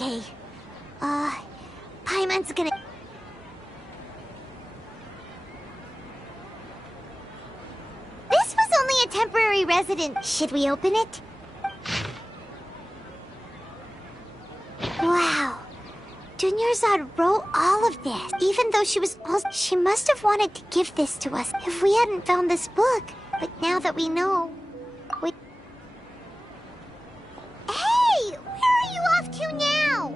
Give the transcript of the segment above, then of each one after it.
Okay. Paimon's gonna... This was only a temporary resident. Should we open it? Wow. Dunyarzad wrote all of this, even though she was also... She must have wanted to give this to us if we hadn't found this book. But now that we know... Hey! Where are you off to now?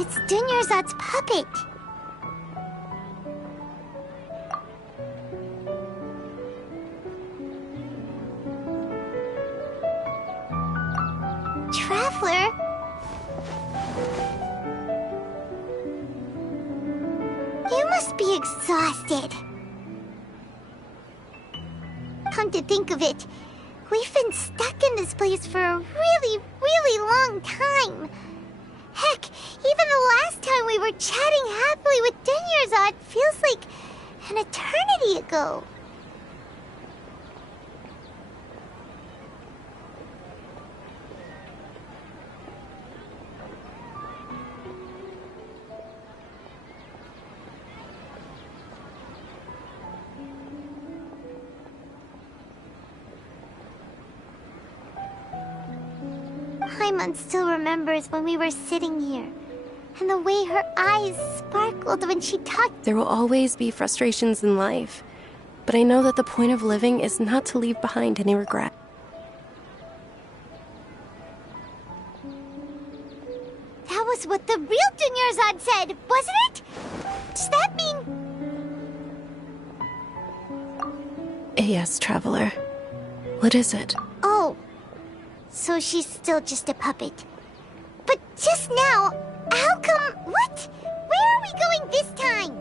It's Dunyarzad's puppet. Traveler? You must be exhausted. Come to think of it, we've been stuck in this place for a really, really long time. Heck, even the last time we were chatting happily with Dunyarzad feels like an eternity ago. Paimon still remembers when we were sitting here, and the way her eyes sparkled when she talked. There will always be frustrations in life, but I know that the point of living is not to leave behind any regret. That was what the real Dunyarzad said, wasn't it? Does that mean... Yes, Traveler. What is it? Oh, so she's still just a puppet. But just now, how come... What? Where are we going this time?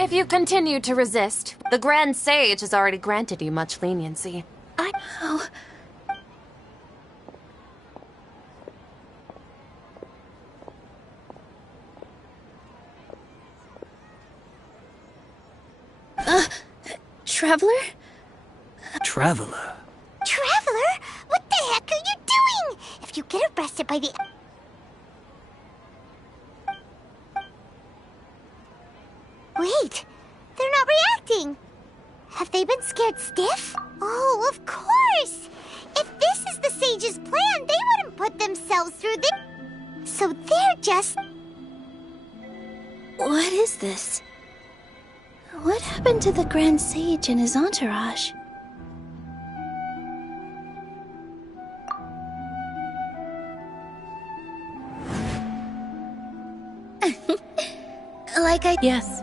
If you continue to resist, the Grand Sage has already granted you much leniency. I know. Traveler? Traveler? Traveler? What the heck are you doing? If you get arrested by the... Wait, they're not reacting. Have they been scared stiff? Oh, of course. If this is the Sage's plan, they wouldn't put themselves through this. So they're just... What is this? What happened to the Grand Sage and his entourage? Yes.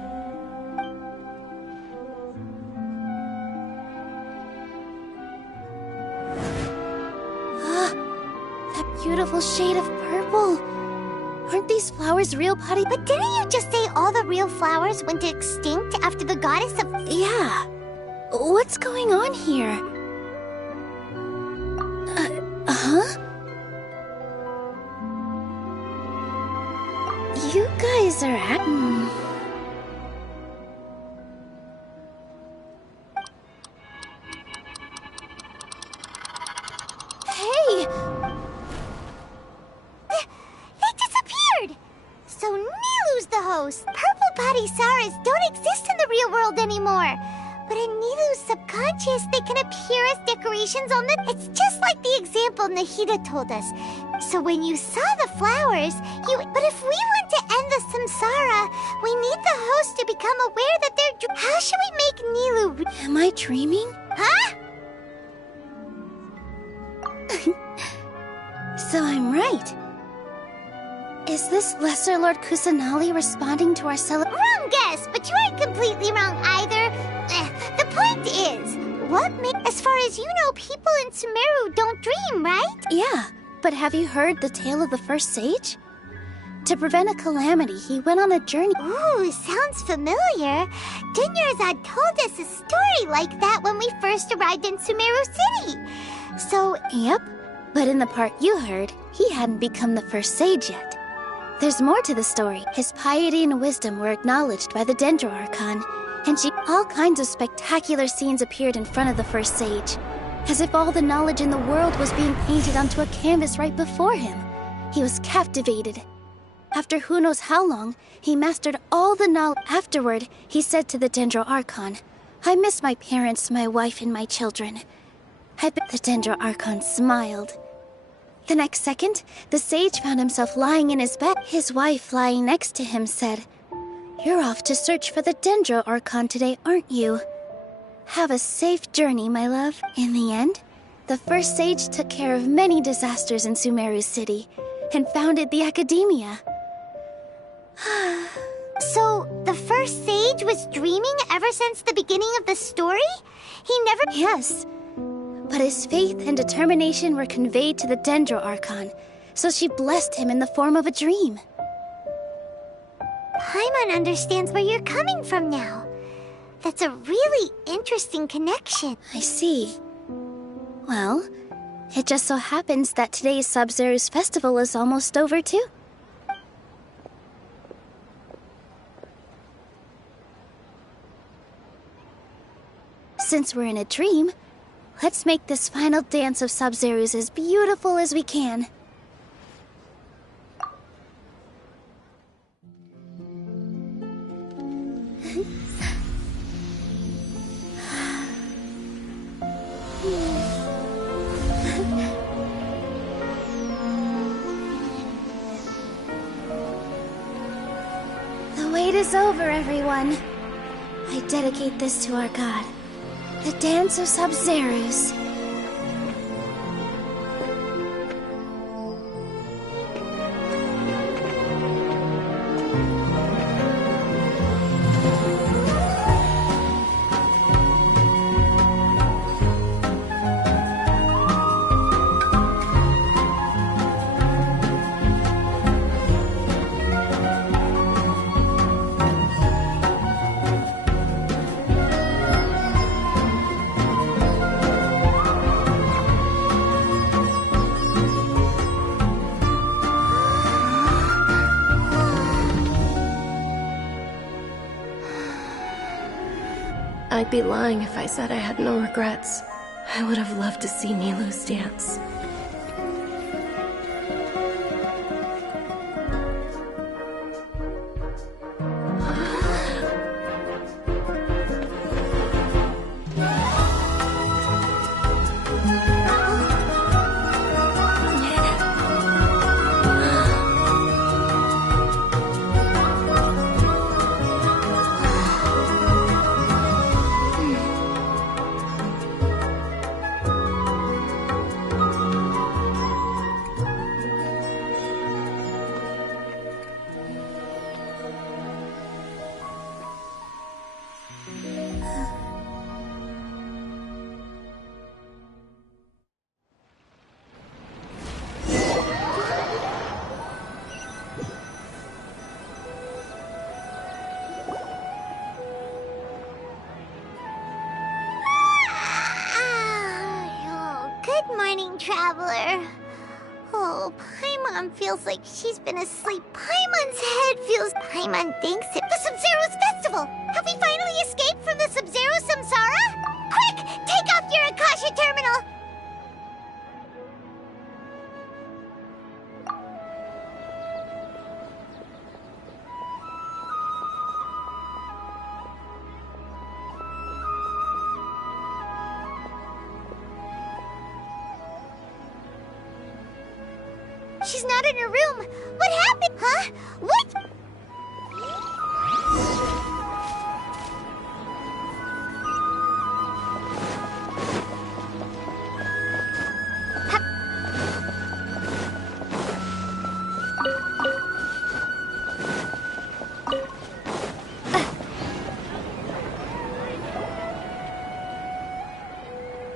That beautiful shade of purple. Aren't these flowers real, Patty? But didn't you just say all the real flowers went extinct after the goddess of... Yeah. What's going on here? Huh? You guys are acting... Hey! Saras don't exist in the real world anymore. But in Nilu's subconscious, they can appear as decorations on the... It's just like the example Nahida told us. So when you saw the flowers, you... But if we want to end the samsara, we need the host to become aware that they're... How should we make Nilu... Am I dreaming? Huh? So I'm right. Is this Lesser Lord Kusanali responding to our celebration? Wrong guess, but you aren't completely wrong either. The point is, as far as you know, people in Sumeru don't dream, right? Yeah, but have you heard the tale of the first sage? To prevent a calamity, he went on a journey. Ooh, sounds familiar. Dunyarzad told us a story like that when we first arrived in Sumeru City. So, Yep, but in the part you heard, he hadn't become the first sage yet. There's more to the story. His piety and wisdom were acknowledged by the Dendro Archon, and all kinds of spectacular scenes appeared in front of the first sage, as if all the knowledge in the world was being painted onto a canvas right before him. He was captivated. After who knows how long, he mastered all the knowledge. Afterward, he said to the Dendro Archon, "I miss my parents, my wife, and my children." The Dendro Archon smiled. The next second, the sage found himself lying in his bed. His wife, lying next to him, said, "You're off to search for the Dendro Archon today, aren't you? Have a safe journey, my love." In the end, the first sage took care of many disasters in Sumeru City and founded the Academia. So, the first sage was dreaming ever since the beginning of the story? He never... Yes, but his faith and determination were conveyed to the Dendro Archon, so she blessed him in the form of a dream. Paimon understands where you're coming from now. That's a really interesting connection. I see. Well, it just so happens that today's Sabzeruz festival is almost over too. Since we're in a dream, let's make this final dance of Sabzeruz as beautiful as we can. The wait is over, everyone. I dedicate this to our god, the Dance of Sabzeruz. I'd be lying if I said I had no regrets. I would have loved to see Nilu's dance. Good morning, traveler. Oh, Paimon feels like she's been asleep. Paimon's head feels... Paimon thinks it... The Sabzeruz Festival! Have we finally escaped from the Sabzeruz Samsara? Quick! Take off your Akasha terminal! She's not in her room. What happened? Huh? What?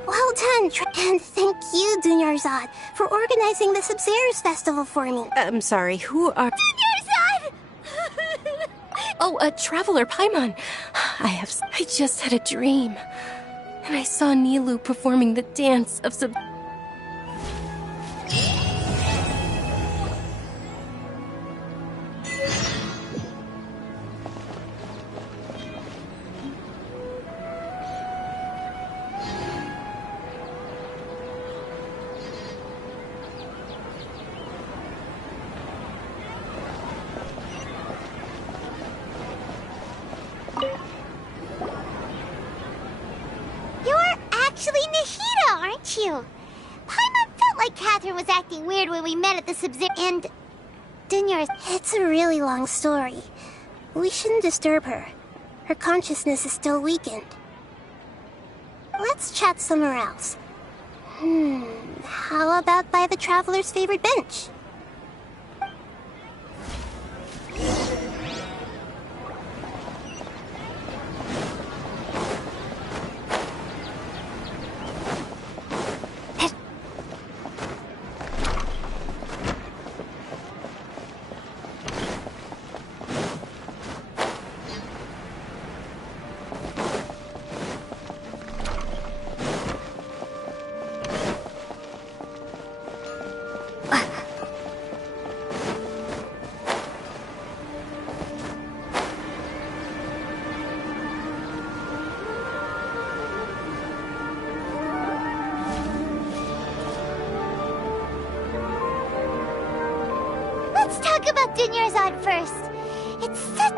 Well done, and thank you, Dunyarzad, for organizing the Sabzeruz festival for me. I'm sorry, who are... Dunyarzad! Oh, a traveler, Paimon. I just had a dream. And I saw Nilou performing the dance of Sub... You're actually Nahida, aren't you? Paimon felt like Catherine was acting weird when we met at the Sub-Zero and... Dunyar, it's a really long story. We shouldn't disturb her. Her consciousness is still weakened. Let's chat somewhere else. How about by the traveler's favorite bench? Let's talk about Dunyarzad first. It's such...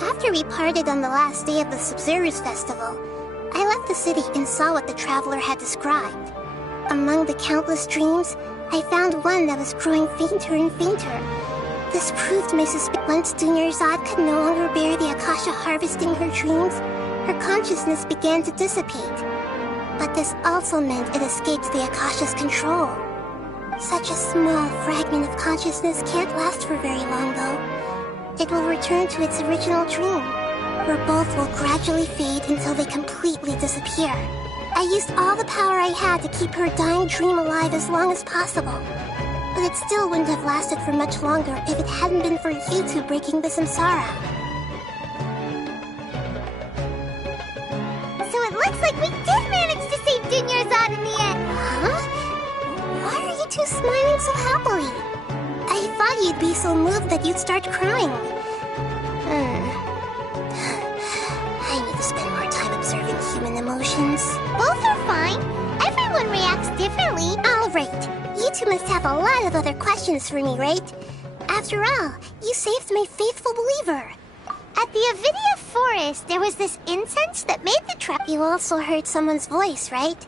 After we parted on the last day of the Sabzeruz festival, I left the city and saw what the traveler had described. Among the countless dreams, I found one that was growing fainter and fainter. This proved my suspicion. Once Dunyarzad could no longer bear the Akasha harvesting her dreams, her consciousness began to dissipate. But this also meant it escaped the Akasha's control. Such a small fragment of consciousness can't last for very long, though. It will return to its original dream, where both will gradually fade until they completely disappear. I used all the power I had to keep her dying dream alive as long as possible. But it still wouldn't have lasted for much longer if it hadn't been for you two breaking the samsara. So it looks like we did manage to save Dunyarzad in the end. Huh? Why are you two smiling so happily? I thought you'd be so moved that you'd start crying. I need to spend more time observing human emotions. Both are fine. Everyone reacts differently. All right. You two must have a lot of other questions for me, right? After all, you saved my faithful believer. At the Avidia Forest, there was this incense that made the trap. You also heard someone's voice, right?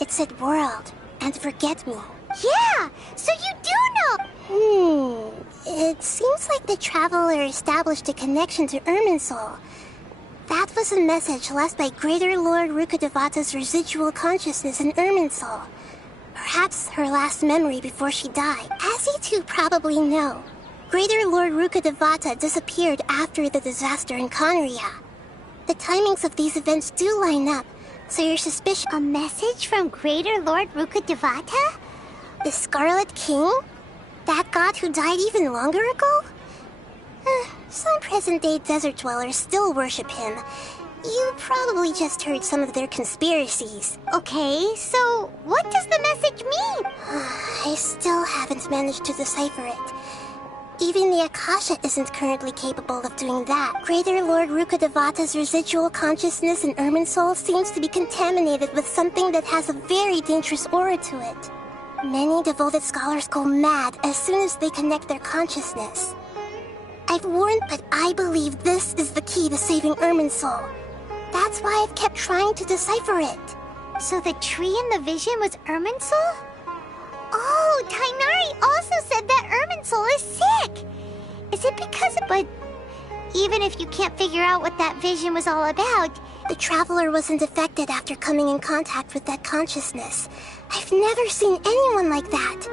It said world and forget me. Yeah, so you do know. It seems like the traveler established a connection to Irminsul. That was a message left by Greater Lord Rukkhadevata's residual consciousness in Irminsul. Perhaps her last memory before she died. As you two probably know, Greater Lord Rukkhadevata disappeared after the disaster in Conria. The timings of these events do line up, so your suspicion... A message from Greater Lord Rukkhadevata? The Scarlet King? That god who died even longer ago? Some present-day desert dwellers still worship him. You probably just heard some of their conspiracies. Okay, so what does the message mean? I still haven't managed to decipher it. Even the Akasha isn't currently capable of doing that. Greater Lord Rukkhadevata's residual consciousness in Irminsul seems to be contaminated with something that has a very dangerous aura to it. Many devoted scholars go mad as soon as they connect their consciousness. I've warned, but I believe this is the key to saving Irminsul. That's why I've kept trying to decipher it. So the tree in the vision was Irminsul? Oh, Tighnari also said that Irminsul is sick! Is it because of... But even if you can't figure out what that vision was all about, the Traveler wasn't affected after coming in contact with that consciousness. I've never seen anyone like that.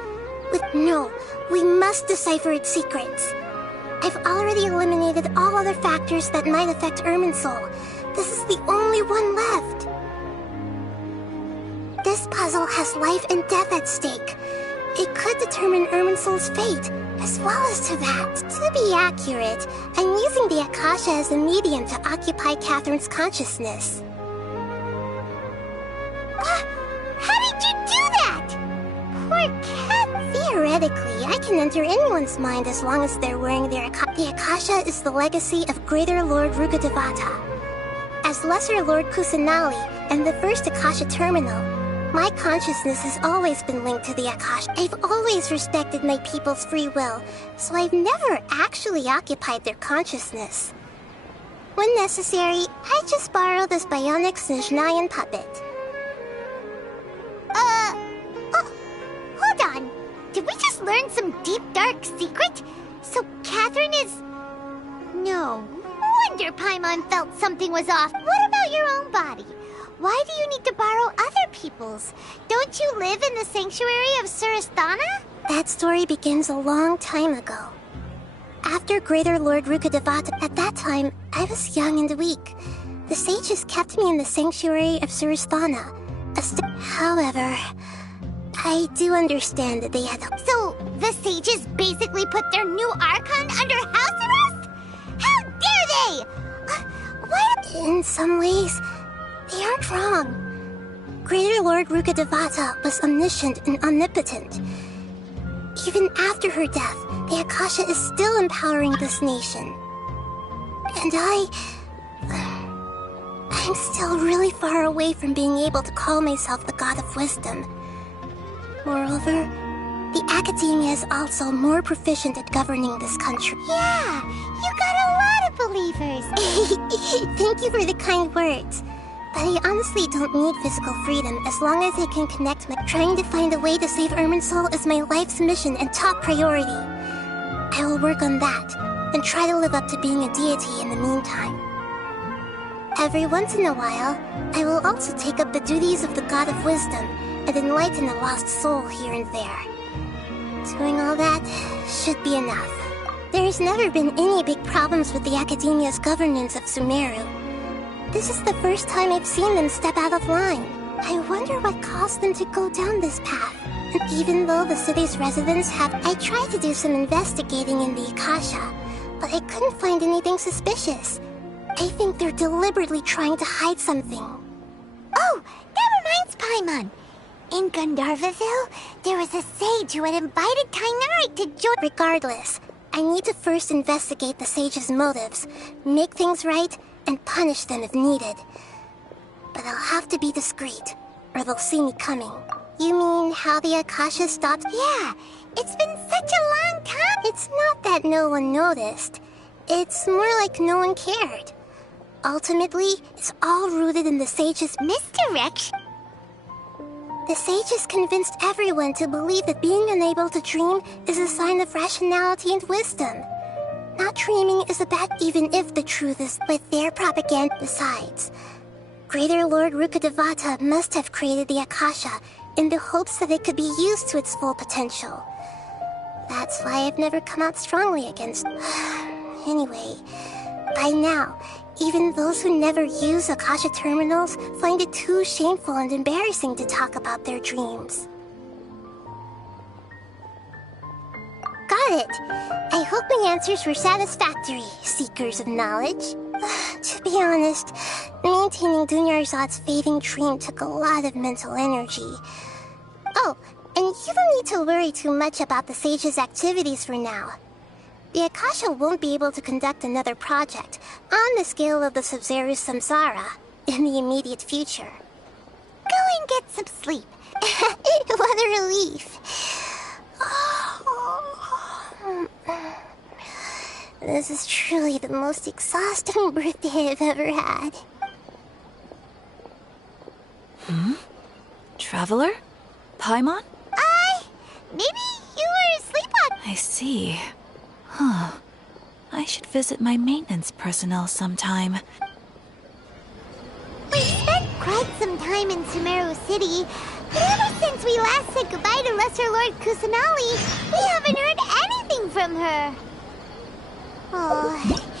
No, we must decipher its secrets. I've already eliminated all other factors that might affect Irminsul. This is the only one left. This puzzle has life and death at stake. It could determine Irminsul's fate, as well as to that. To be accurate, I'm using the Akasha as a medium to occupy Catherine's consciousness. How did you do that? Poor cat. Theoretically, I can enter anyone's mind as long as they're wearing their Akasha. The Akasha is the legacy of Greater Lord Rukkhadevata. As Lesser Lord Kusanali and the first Akasha Terminal, my consciousness has always been linked to the Akasha. I've always respected my people's free will, so I've never actually occupied their consciousness. When necessary, I just borrow this bionic Snezhnayan puppet. Hold on. Did we just learn some deep, dark secret? So Catherine is... No wonder Paimon felt something was off. What about your own body? Why do you need to borrow other people's? Don't you live in the sanctuary of Surasthana? That story begins a long time ago. After Greater Lord Rukkhadevata, at that time, I was young and weak. The sages kept me in the sanctuary of Surasthana. However, I do understand that they had... So, the sages basically put their new Archon under house arrest? How dare they! What? In some ways, they aren't wrong. Greater Lord Rukkhadevata was omniscient and omnipotent. Even after her death, the Akasha is still empowering this nation. And I'm still really far away from being able to call myself the God of Wisdom. Moreover, the Academia is also more proficient at governing this country. Yeah, you got a lot of believers. Thank you for the kind words. But I honestly don't need physical freedom as long as I can connect my... Trying to find a way to save Irminsul is my life's mission and top priority. I will work on that, and try to live up to being a deity in the meantime. Every once in a while, I will also take up the duties of the God of Wisdom and enlighten a lost soul here and there. Doing all that should be enough. There has never been any big problems with the Academia's governance of Sumeru. This is the first time I've seen them step out of line. I wonder what caused them to go down this path. And even though the city's residents have... I tried to do some investigating in the Akasha, but I couldn't find anything suspicious. I think they're deliberately trying to hide something. Oh, that reminds Paimon. In Gandharvaville, there was a sage who had invited Tighnari to join... Regardless, I need to first investigate the sage's motives, make things right, and punish them if needed. But I'll have to be discreet, or they'll see me coming. You mean how the Akasha stopped? Yeah, it's been such a long time. It's not that no one noticed. It's more like no one cared. Ultimately, it's all rooted in the sage's misdirection. The sages convinced everyone to believe that being unable to dream is a sign of rationality and wisdom. Not dreaming is a bad even if the truth is with their propaganda. Besides, Greater Lord Rukkhadevata must have created the Akasha in the hopes that it could be used to its full potential. That's why I've never come out strongly against... Anyway, by now, even those who never use Akasha terminals find it too shameful and embarrassing to talk about their dreams. Got it! I hope my answers were satisfactory, seekers of knowledge. To be honest, maintaining Dunyarzad's fading dream took a lot of mental energy. Oh, and you don't need to worry too much about the sage's activities for now. The Akasha won't be able to conduct another project on the scale of the Sub-Zero Samsara in the immediate future. Go and get some sleep. What a relief. This is truly the most exhausting birthday I've ever had. Traveler? Paimon? Maybe you were sleepwalking. I see. Huh. I should visit my maintenance personnel sometime. We spent quite some time in Sumeru City, but ever since we last said goodbye to Lesser Lord Kusanali, we haven't heard anything from her. Oh.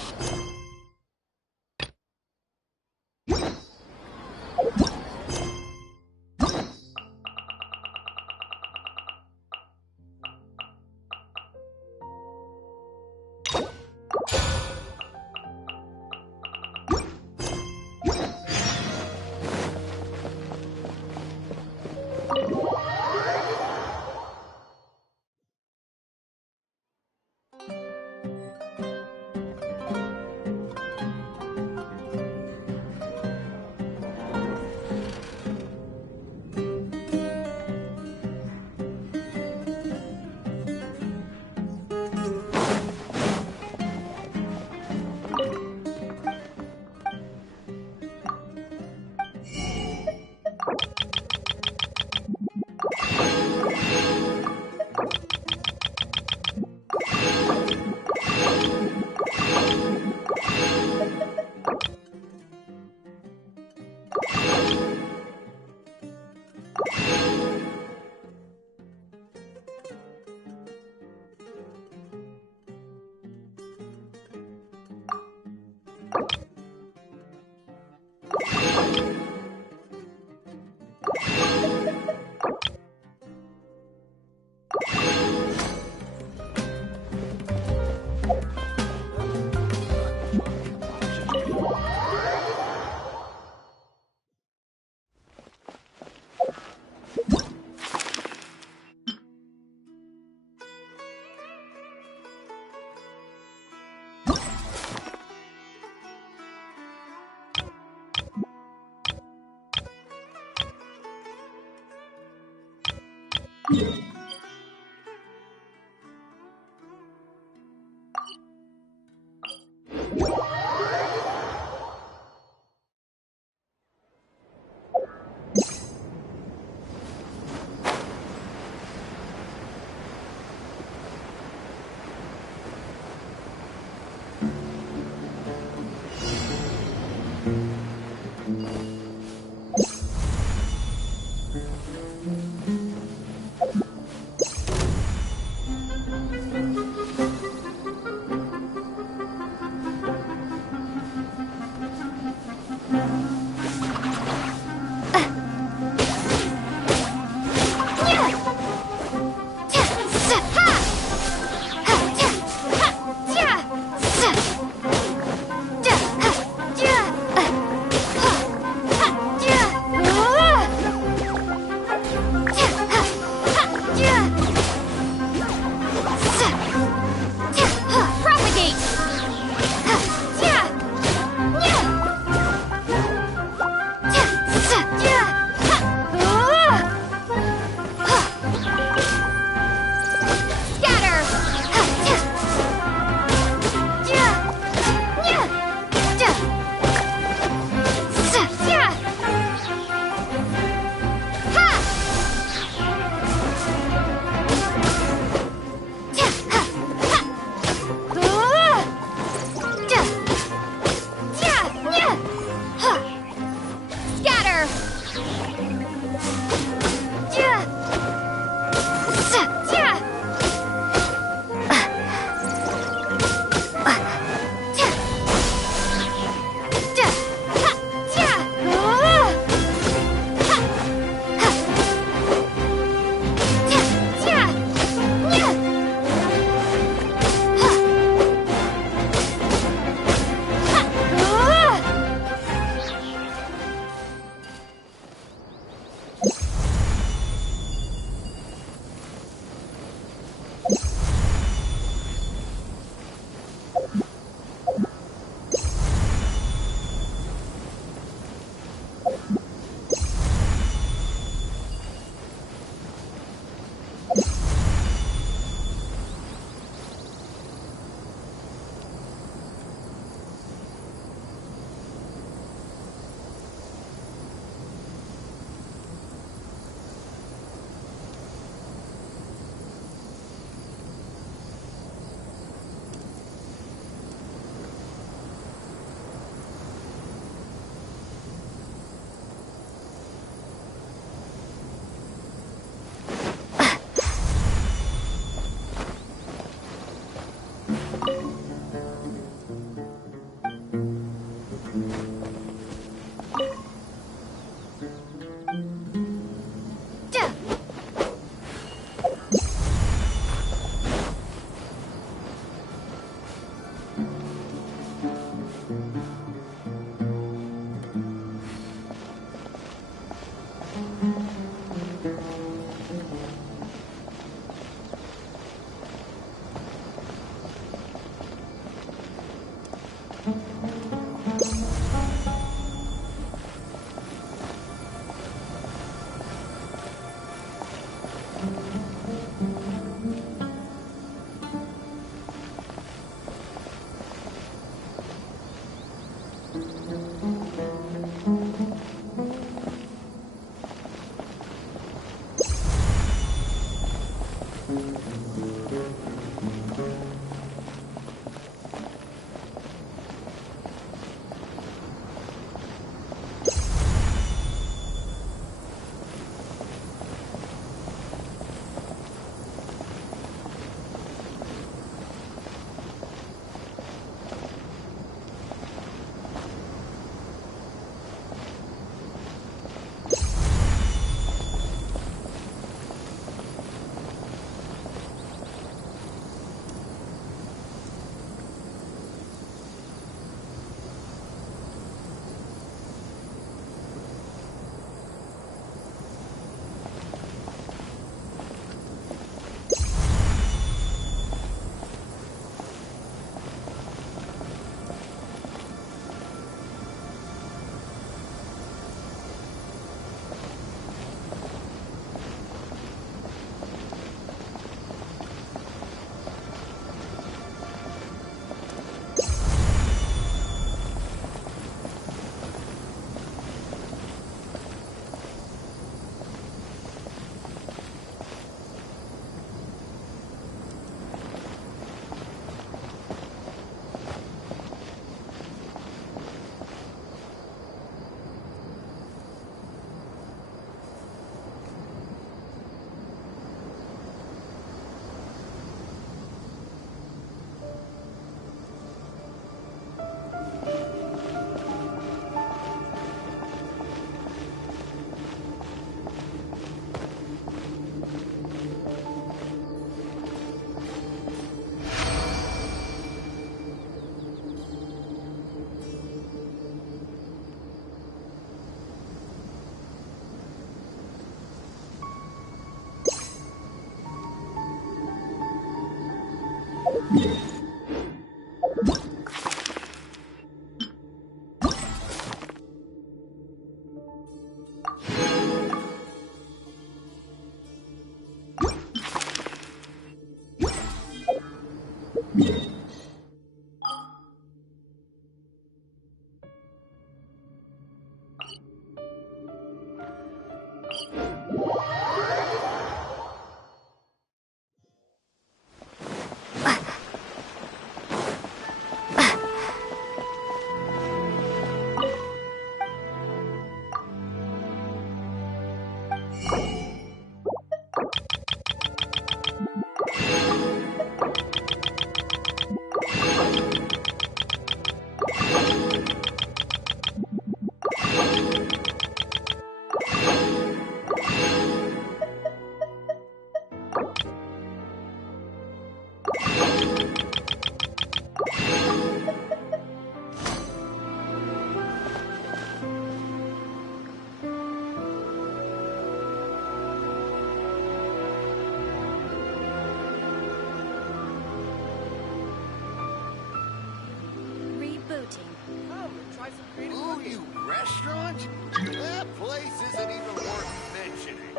Ooh, you restaurant? That place isn't even worth mentioning.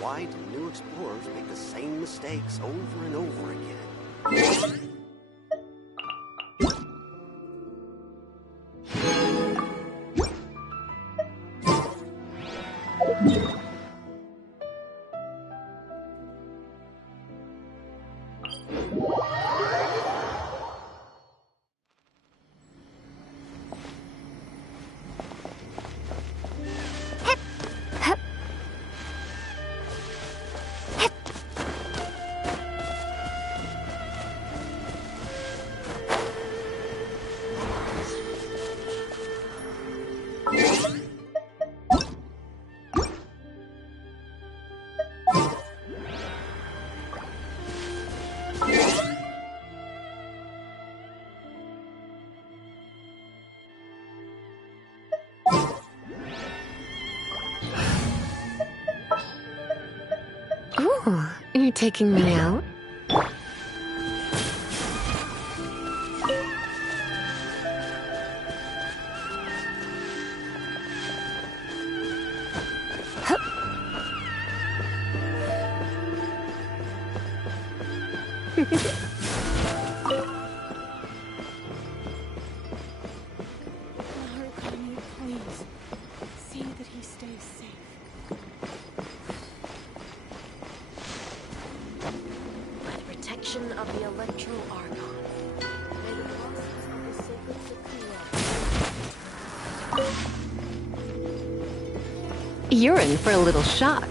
Why do new explorers make the same mistakes over and over again? taking me out? Harukami, please. See that he stays safe. By the protection of the Electro Archon, may the blossoms of the sacred Sakura. You're in for a little shock.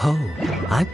Oh, I...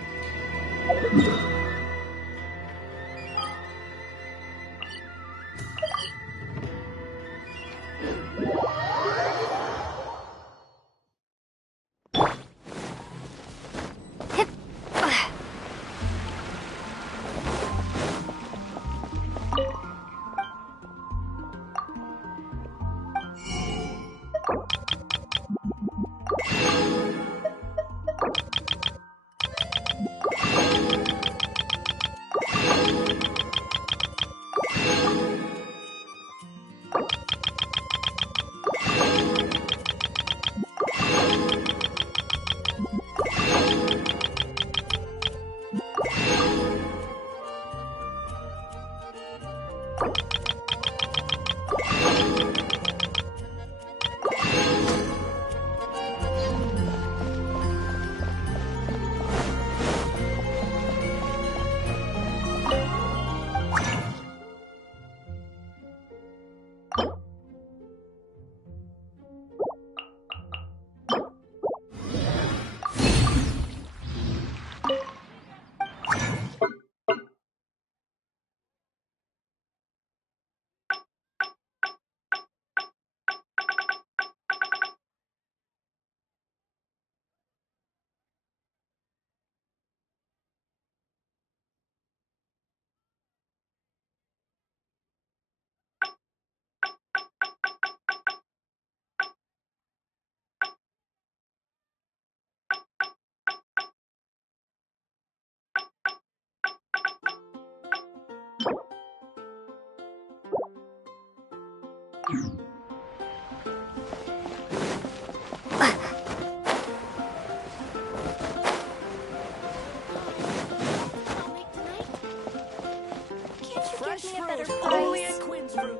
Only at Quinn's room.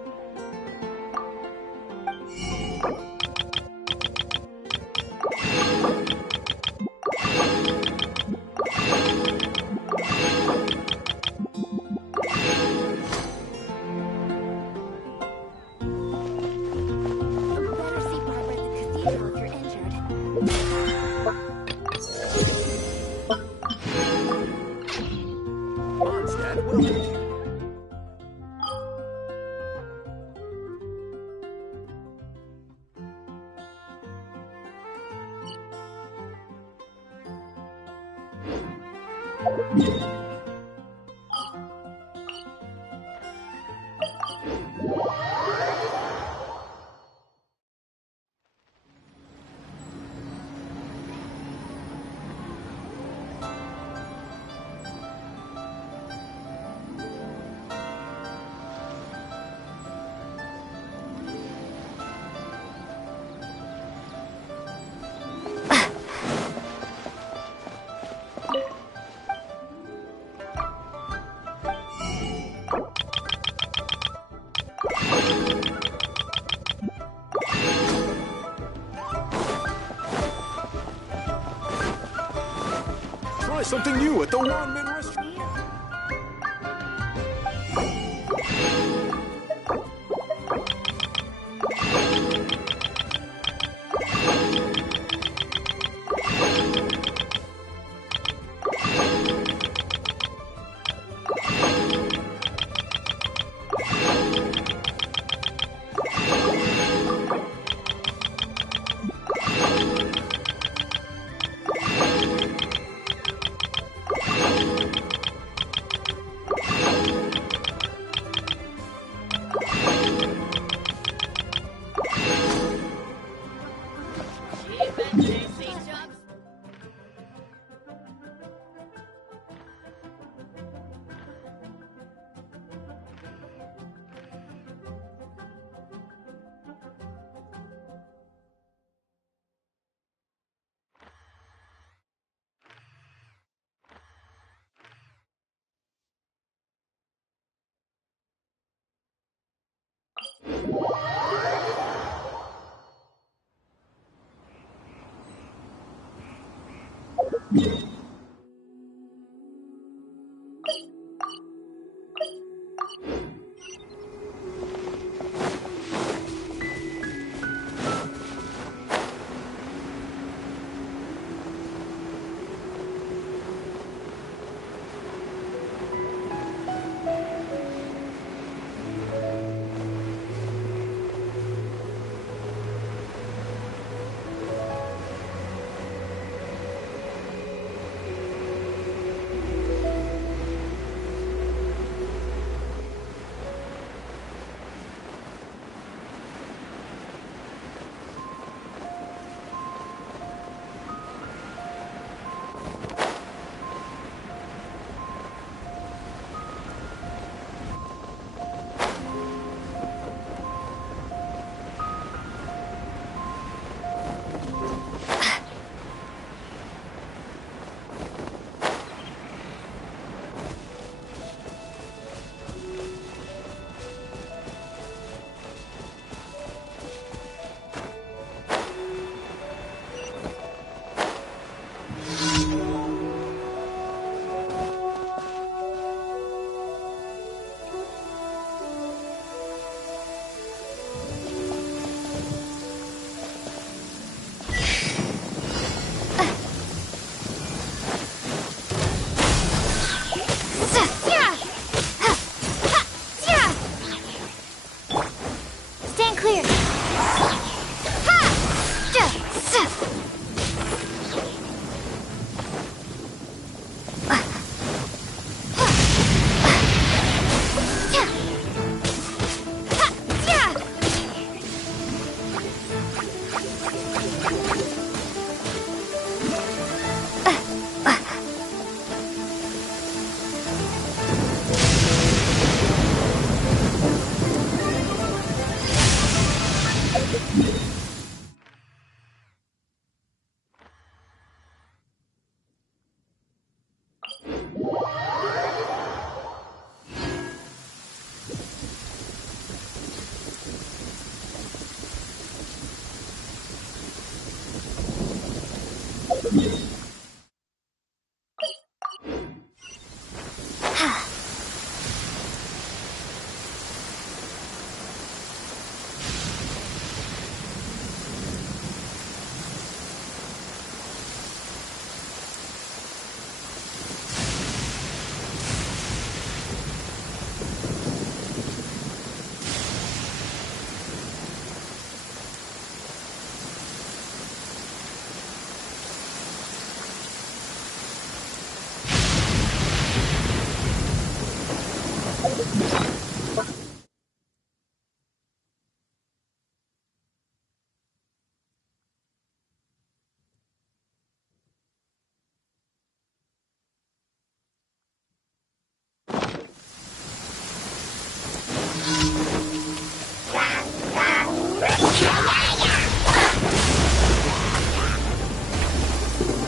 Better see Barbara at the cathedral if you're injured. Mondstadt welcomes you. Try something new at the Wanmin restaurant.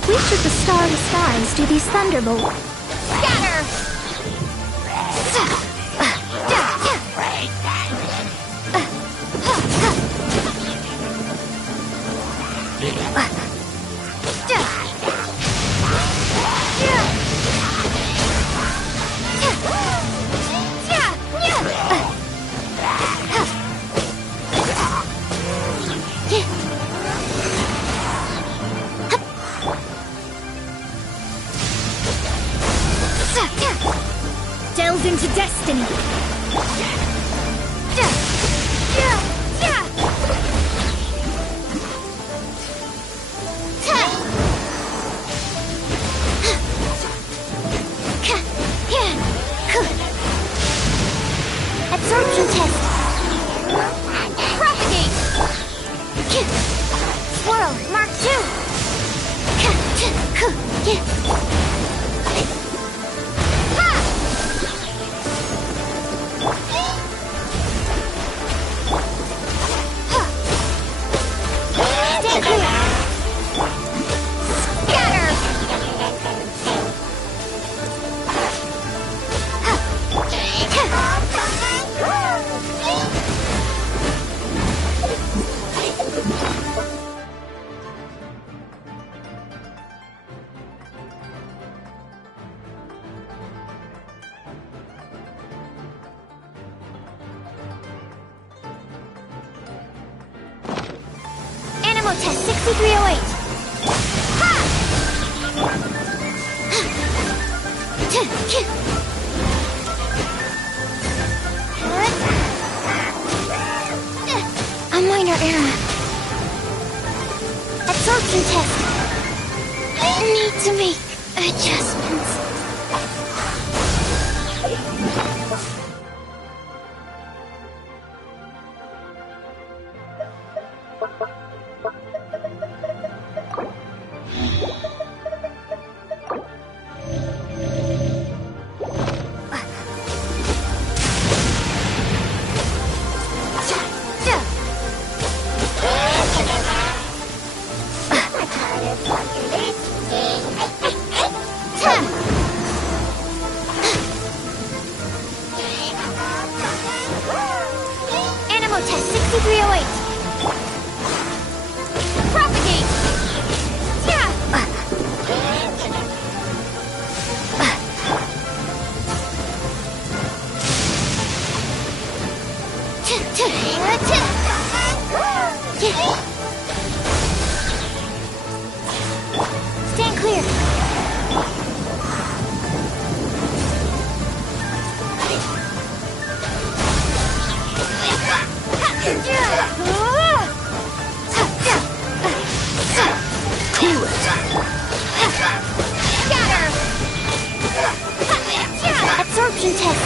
Which of the starry skies do these thunderbolts? Scatter! Yeah! destiny. Absorption test. Propagate. Swirl, Mark 2. Stay clear. Scatter. Animal test 6308. A minor error. Absorption test. Need to make adjustments. Animal test 6308. Propagate. Stand clear. Cool it! Scatter. Absorption test.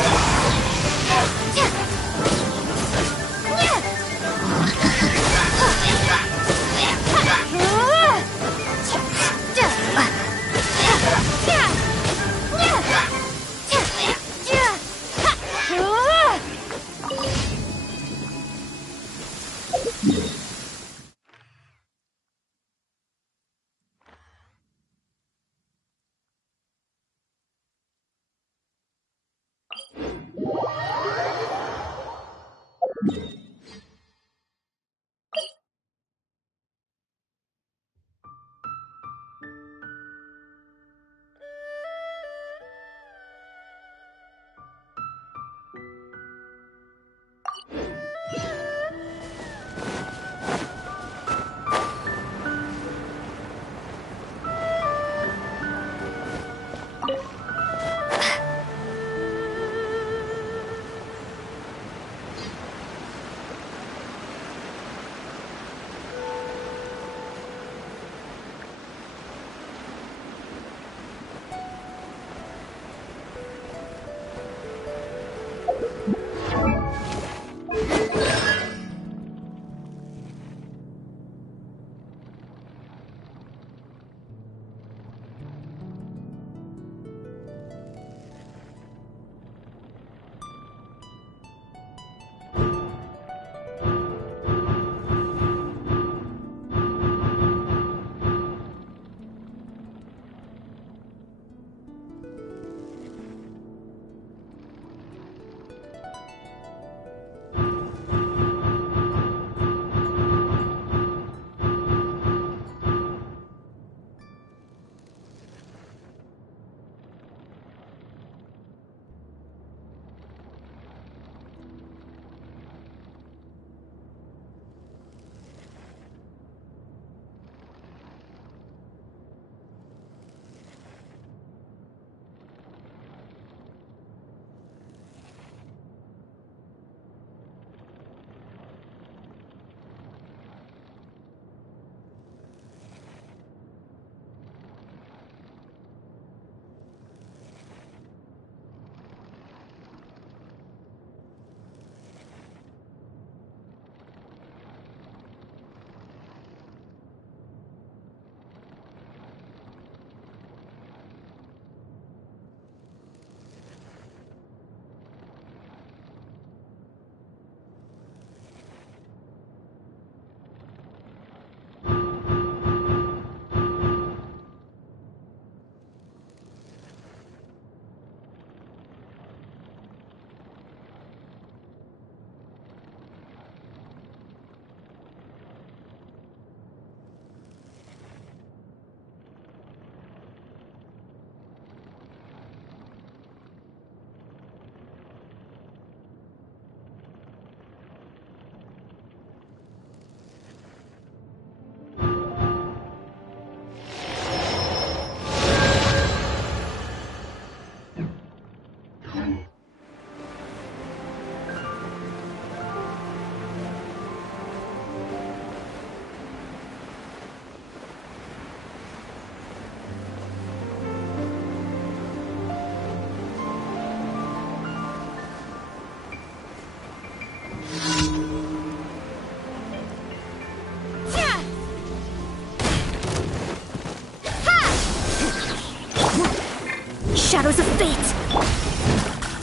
shadows of fate!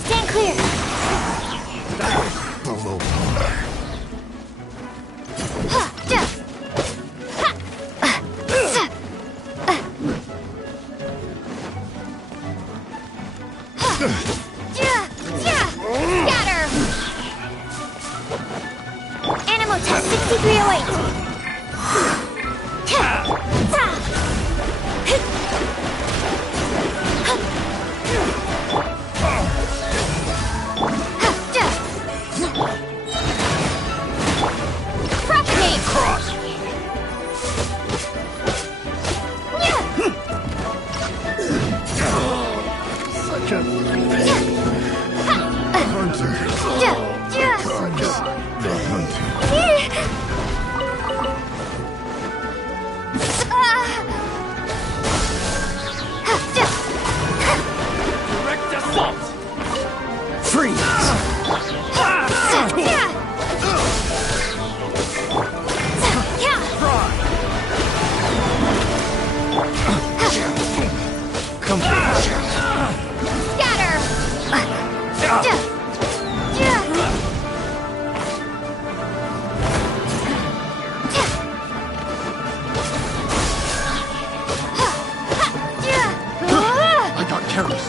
Stand clear! Scatter! Animal test 6308! Propagate! Cross! Such a hunter. The hunter. Direct assault! Freeze! Come Scatter! I got careless.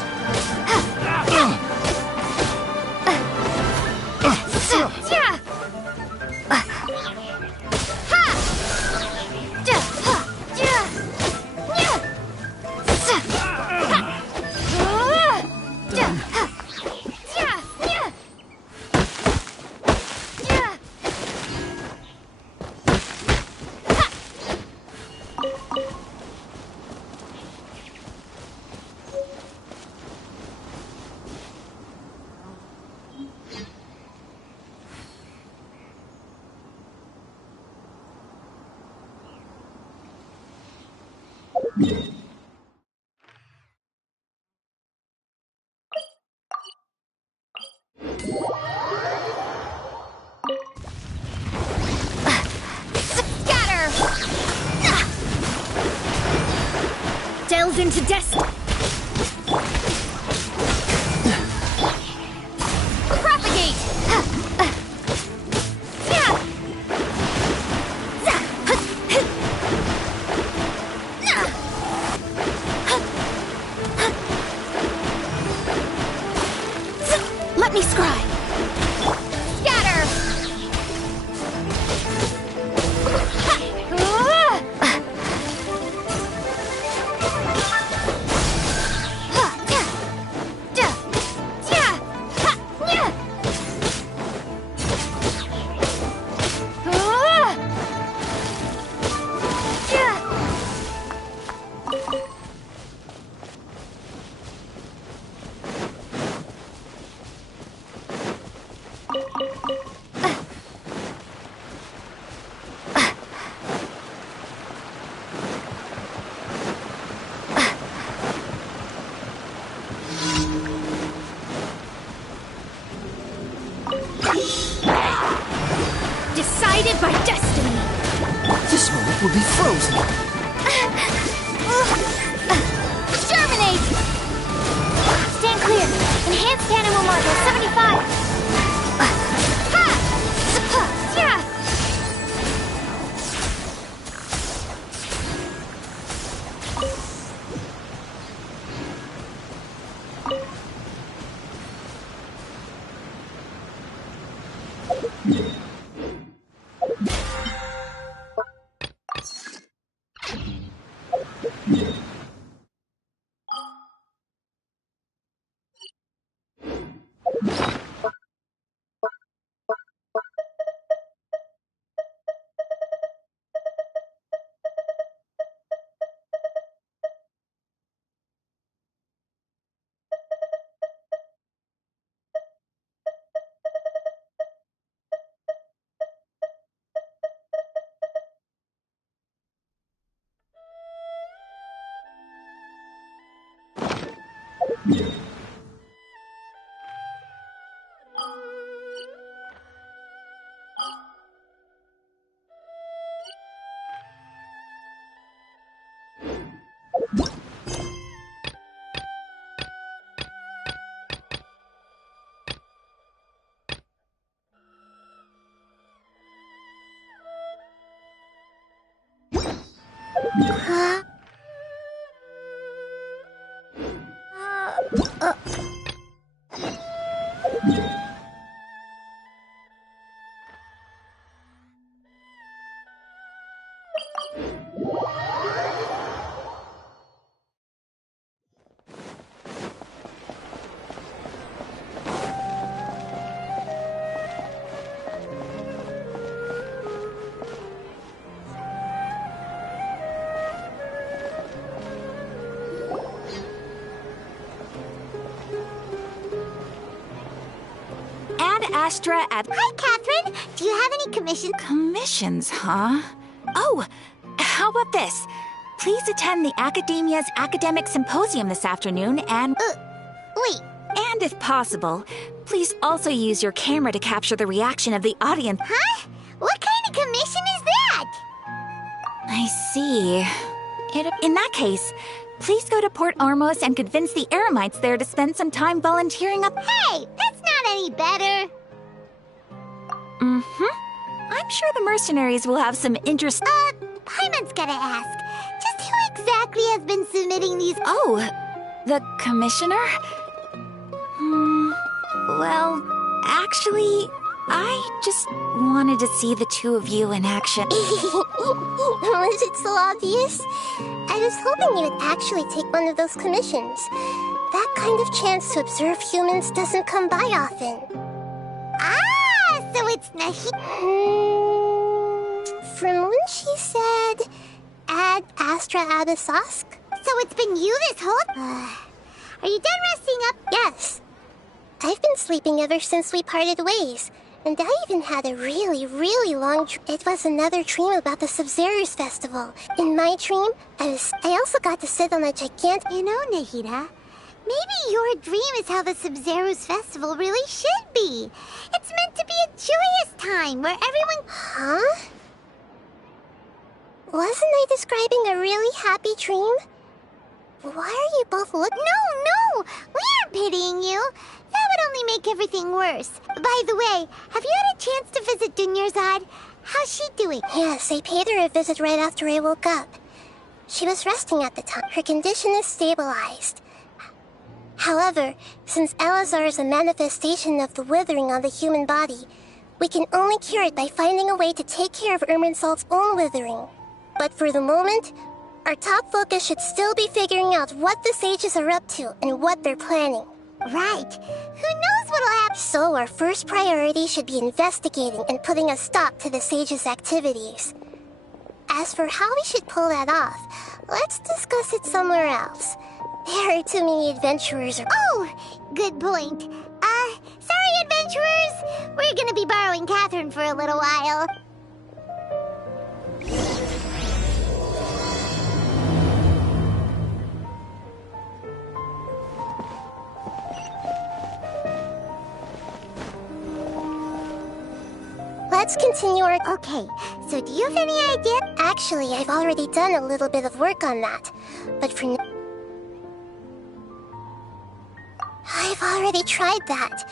Delve into destiny. Propagate! Let me scry. Scatter! Decided by destiny. This moment will be frozen. Germinate! Stand clear. Enhanced animal module 75. Astra at... Hi, Catherine. Do you have any commissions? Commissions, huh? Oh, how about this? Please attend the Academia's Academic Symposium this afternoon and... Wait. And if possible, please also use your camera to capture the reaction of the audience. Huh? What kind of commission is that? I see. In that case, please go to Port Ormos and convince the Eremites there to spend some time volunteering up... Hey, that's not any better. Mm-hmm. I'm sure the mercenaries will have some interest... Paimon's gotta ask. Just who exactly has been submitting these... Oh, the commissioner? Well, actually, I just wanted to see the two of you in action. Was it so obvious? I was hoping you would actually take one of those commissions. That kind of chance to observe humans doesn't come by often. Ah, so it's Nahi... From when she said... Ad Astra Abysosk? So it's been you this whole... Are you done resting up? Yes. I've been sleeping ever since we parted ways. And I even had a really, really long dream. It was another dream about the Sabzeruz Festival. In my dream, I also got to sit on a gigantic... You know, Nahida, maybe your dream is how the Sabzeruz Festival really should be. It's meant to be a joyous time where everyone... Huh? Wasn't I describing a really happy dream? Why are you both No! We aren't pitying you. That would only make everything worse. By the way, have you had a chance to visit Dunyarzad? How's she doing? Yes, I paid her a visit right after I woke up. She was resting at the time. Her condition is stabilized. However, since Elazar is a manifestation of the withering on the human body, we can only cure it by finding a way to take care of Irminsul's own withering. But for the moment, our top focus should still be figuring out what the sages are up to and what they're planning. Right. Who knows what'll happen? So our first priority should be investigating and putting a stop to the sages' activities. As for how we should pull that off, let's discuss it somewhere else. There are too many adventurers. Oh, good point. Sorry, adventurers. We're gonna be borrowing Catherine for a little while. Let's continue our... Okay, so do you have any idea? Actually, I've already done a little bit of work on that. But for... I've already tried that.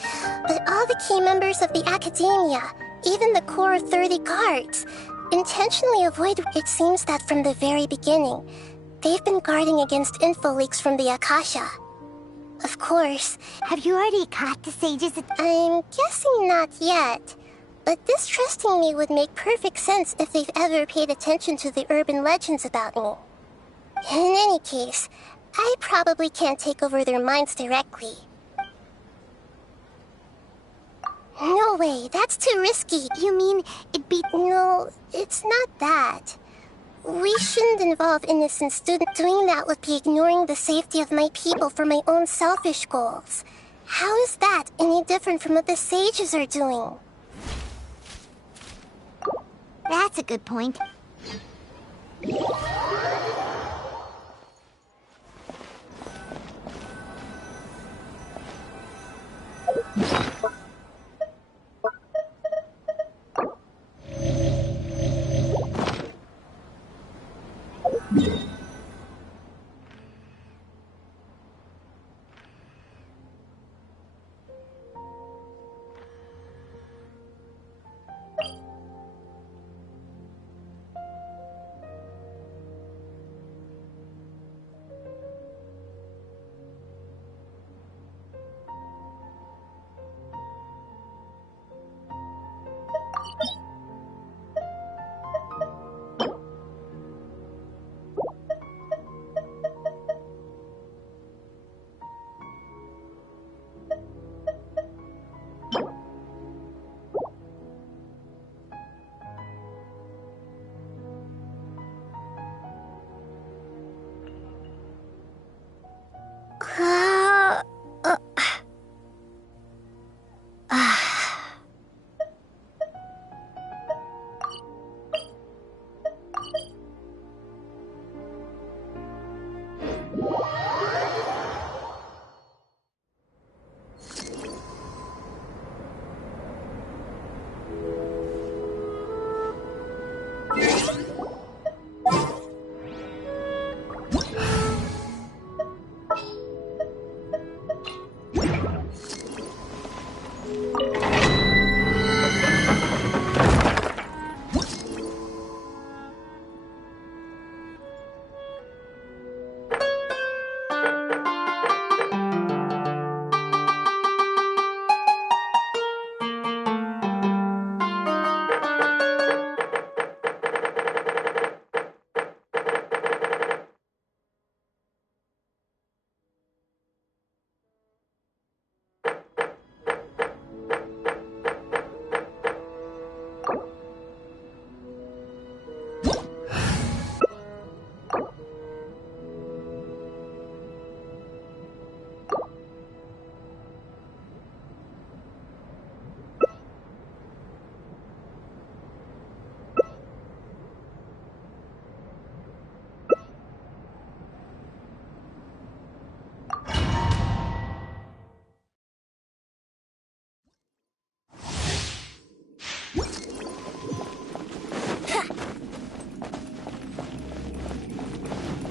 But all the key members of the Academia, even the core of 30 guards, intentionally avoid... It seems that from the very beginning, they've been guarding against info leaks from the Akasha. Of course. Have you already caught the sages? I'm guessing not yet. But distrusting me would make perfect sense if they've ever paid attention to the urban legends about me. In any case, I probably can't take over their minds directly. No way, that's too risky. You mean it'd be... No, it's not that. We shouldn't involve innocent students. Doing that would be ignoring the safety of my people for my own selfish goals. How is that any different from what the sages are doing? That's a good point.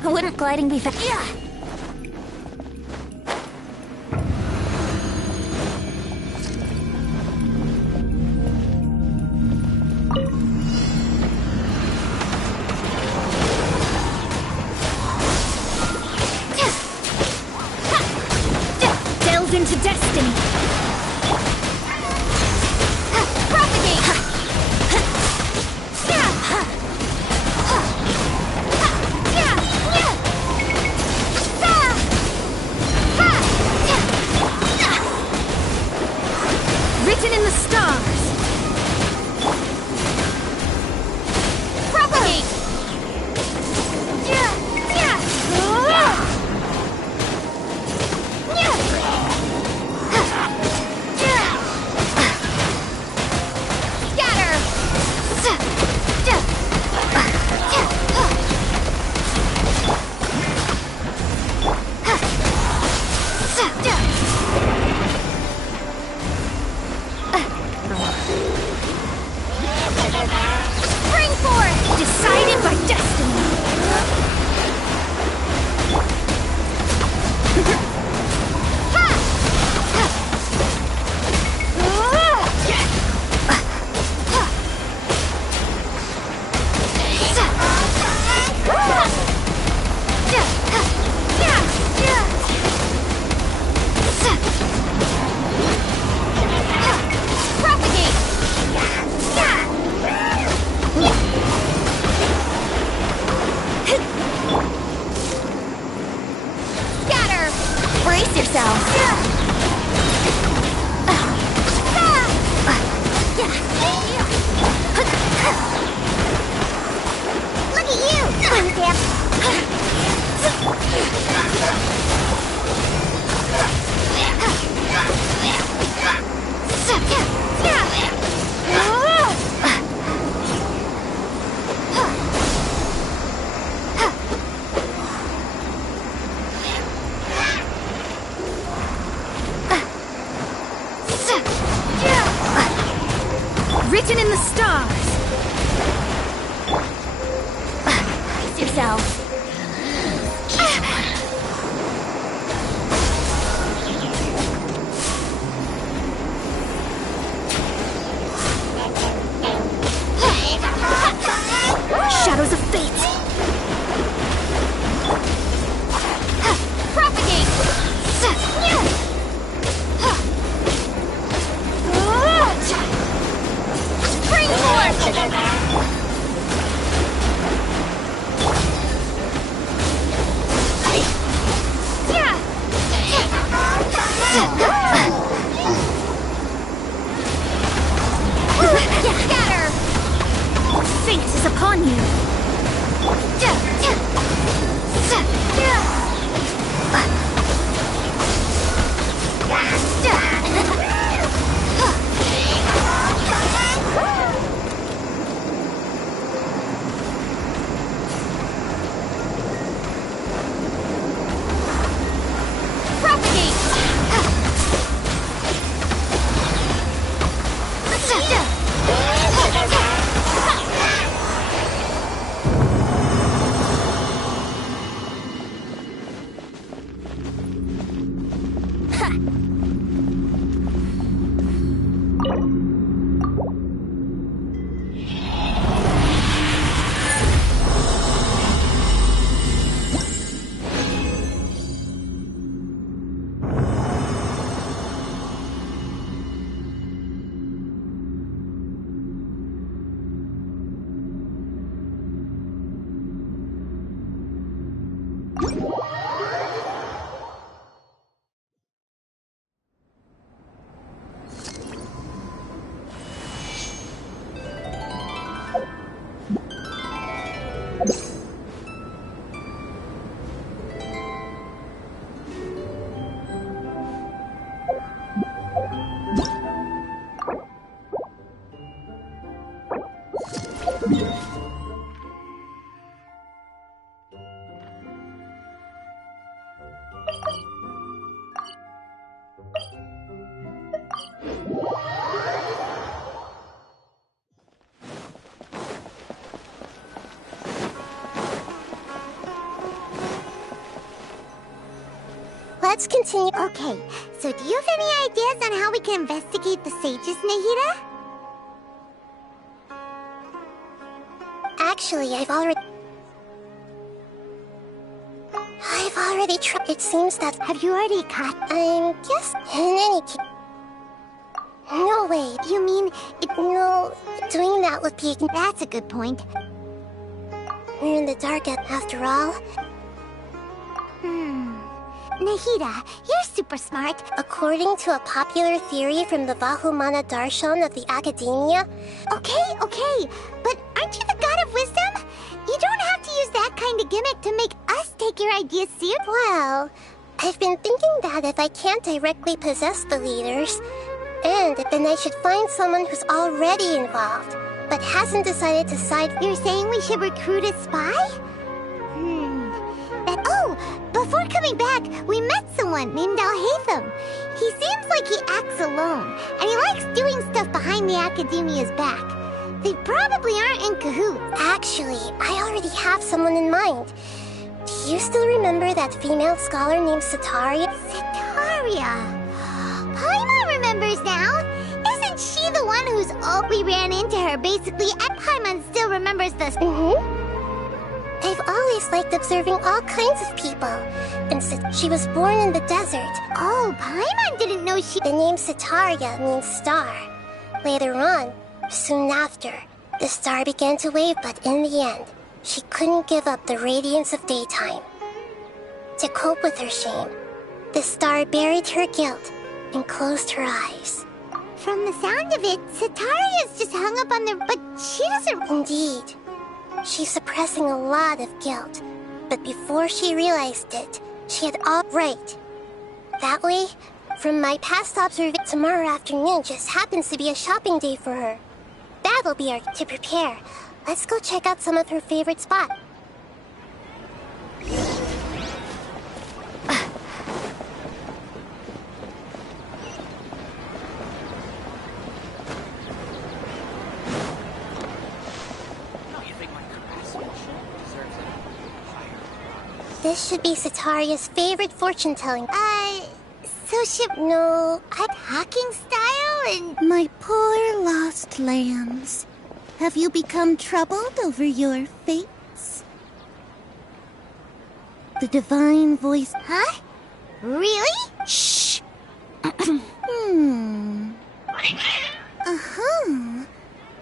Wouldn't gliding be fast? Yeah! Delve into destiny. Propagate. Written in the stars. Propagate. let's continue. Okay, so do you have any ideas on how we can investigate the sages, Nahida? Actually, I've already tried. It seems that... Have you already caught... Yes, in any case... No way, you mean... No, doing that would be... That's a good point. We're in the dark after all. Nahida, you're super smart. According to a popular theory from the Vahumana Darshan of the Academia... Okay, but aren't you the god of wisdom? You don't have to use that kind of gimmick to make us take your ideas seriously. Well, I've been thinking that if I can't directly possess the leaders, and then I should find someone who's already involved, but hasn't decided to side... You're saying we should recruit a spy? Before coming back, we met someone named Alhaitham. He seems like he acts alone, and he likes doing stuff behind the Academia's back. They probably aren't in cahoots. Actually, I already have someone in mind. Do you still remember that female scholar named Setaria? Setaria? Paimon remembers now. Isn't she the one who's... Oh, we ran into her, basically, and Paimon still remembers this. I've always liked observing all kinds of people. And she was born in the desert. Oh, Paimon didn't know she... The name Setaria means star. Later on, soon after, the star began to wave, but in the end, she couldn't give up the radiance of daytime. To cope with her shame, the star buried her guilt and closed her eyes. From the sound of it, Setaria's just hung up on the... But she doesn't... Indeed. She's suppressing a lot of guilt, but before she realized it, she had all right. That way, from my past observation, tomorrow afternoon just happens to be a shopping day for her. That'll be our to prepare. Let's go check out some of her favorite spots. This should be Setaria's favorite fortune-telling. So she... No, talking style and... My poor lost lambs. Have you become troubled over your fates? The divine voice... Huh? Really? Shh!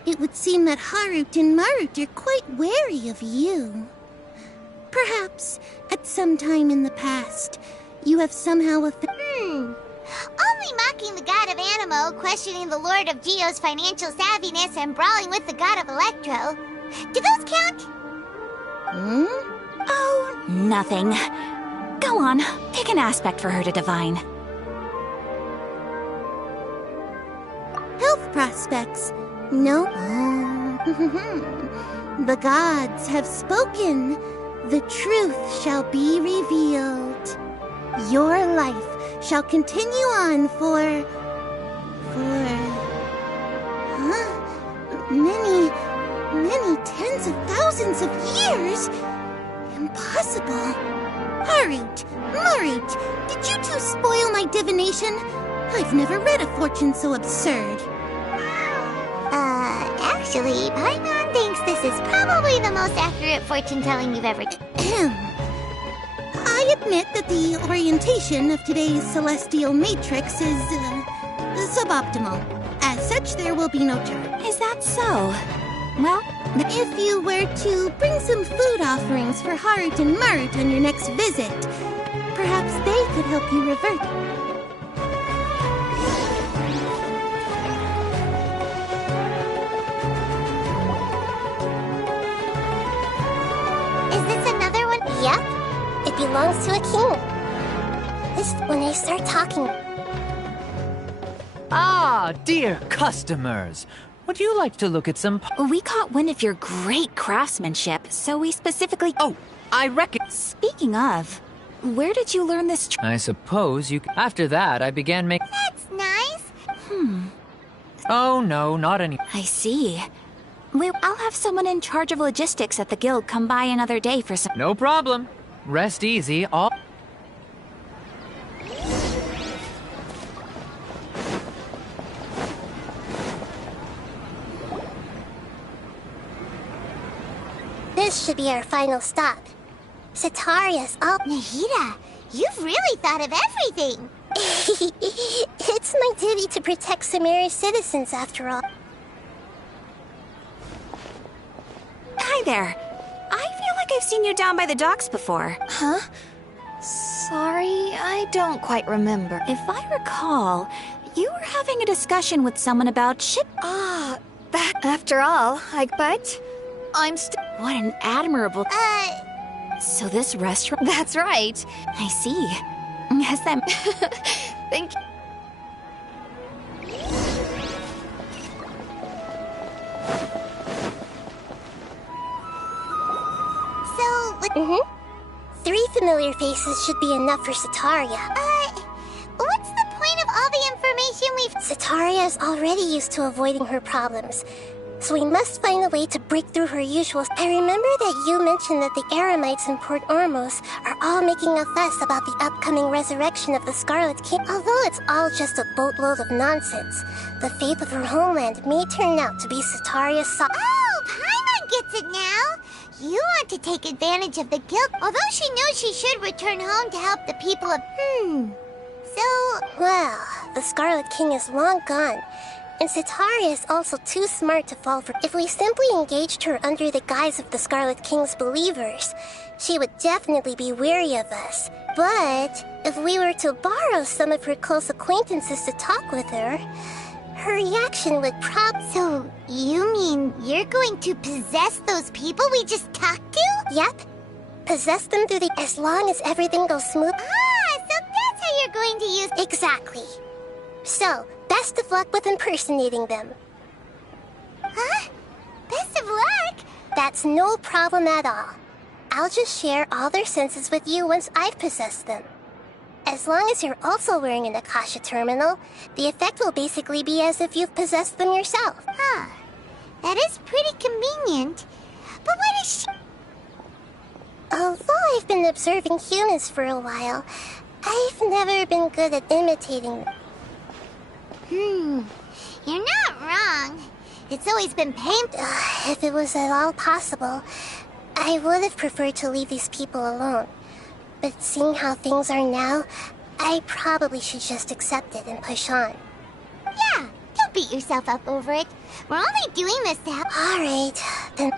It would seem that Harut and Marut are quite wary of you. Perhaps, at some time in the past, you have somehow Only mocking the god of Animo, questioning the Lord of Geo's financial savviness, and brawling with the god of Electro. Do those count? Oh, nothing. Go on, pick an aspect for her to divine. Health prospects. No. The gods have spoken. The truth shall be revealed. Your life shall continue on for many tens of thousands of years. Impossible. Harut, Marut, did you two spoil my divination? I've never read a fortune so absurd. Actually, Paimon thinks this is probably the most accurate fortune-telling you've ever done. I admit that the orientation of today's celestial matrix is, suboptimal. As such, there will be no charge. Is that so? Well, if you were to bring some food offerings for Harut and Marut on your next visit, perhaps they could help you revert. Yep, it belongs to a king. This when they start talking. Ah, dear customers. Would you like to look at some... We caught wind of your great craftsmanship, so we specifically... Oh, I reckon... Speaking of, where did you learn this... I suppose you... After that, I began making... That's nice. Oh, no, not any... I see. I'll have someone in charge of logistics at the guild come by another day for some... No problem. Rest easy, all... this should be our final stop. Setaria's all... Nahida, you've really thought of everything. It's my duty to protect Samaria's citizens, after all. Hi there. I feel like I've seen you down by the docks before. Huh? Sorry, I don't quite remember. If I recall, you were having a discussion with someone about ship... That, after all, but I'm still... What an admirable... So this restaurant... That's right. I see. Has that... Thank you. So, 3 familiar faces should be enough for Setaria. What's the point of all the information we've... Setaria is already used to avoiding her problems, so we must find a way to break through her usual... I remember that you mentioned that the Eremites in Port Ormos are all making a fuss about the upcoming resurrection of the Scarlet King. Although it's all just a boatload of nonsense, the fate of her homeland may turn out to be Setaria's Oh, Paimon gets it now! You want to take advantage of the guilt, although she knows she should return home to help the people of... So... Well, the Scarlet King is long gone, and Setaria is also too smart to fall for... If we simply engaged her under the guise of the Scarlet King's believers, she would definitely be weary of us. But if we were to borrow some of her close acquaintances to talk with her, her reaction would So, you mean you're going to possess those people we just talked to? Yep. Possess them through the... As long as everything goes smooth... So that's how you're going to use... Exactly. So, best of luck with impersonating them. Huh? Best of luck? That's no problem at all. I'll just share all their senses with you once I've possessed them. As long as you're also wearing an Akasha terminal, the effect will basically be as if you've possessed them yourself. Huh. That is pretty convenient. But what is she... Although I've been observing humans for a while, I've never been good at imitating them. You're not wrong. It's always been painful. If it was at all possible, I would have preferred to leave these people alone. But seeing how things are now, I probably should just accept it and push on. Yeah, don't beat yourself up over it. We're only doing this to help. Alright, then...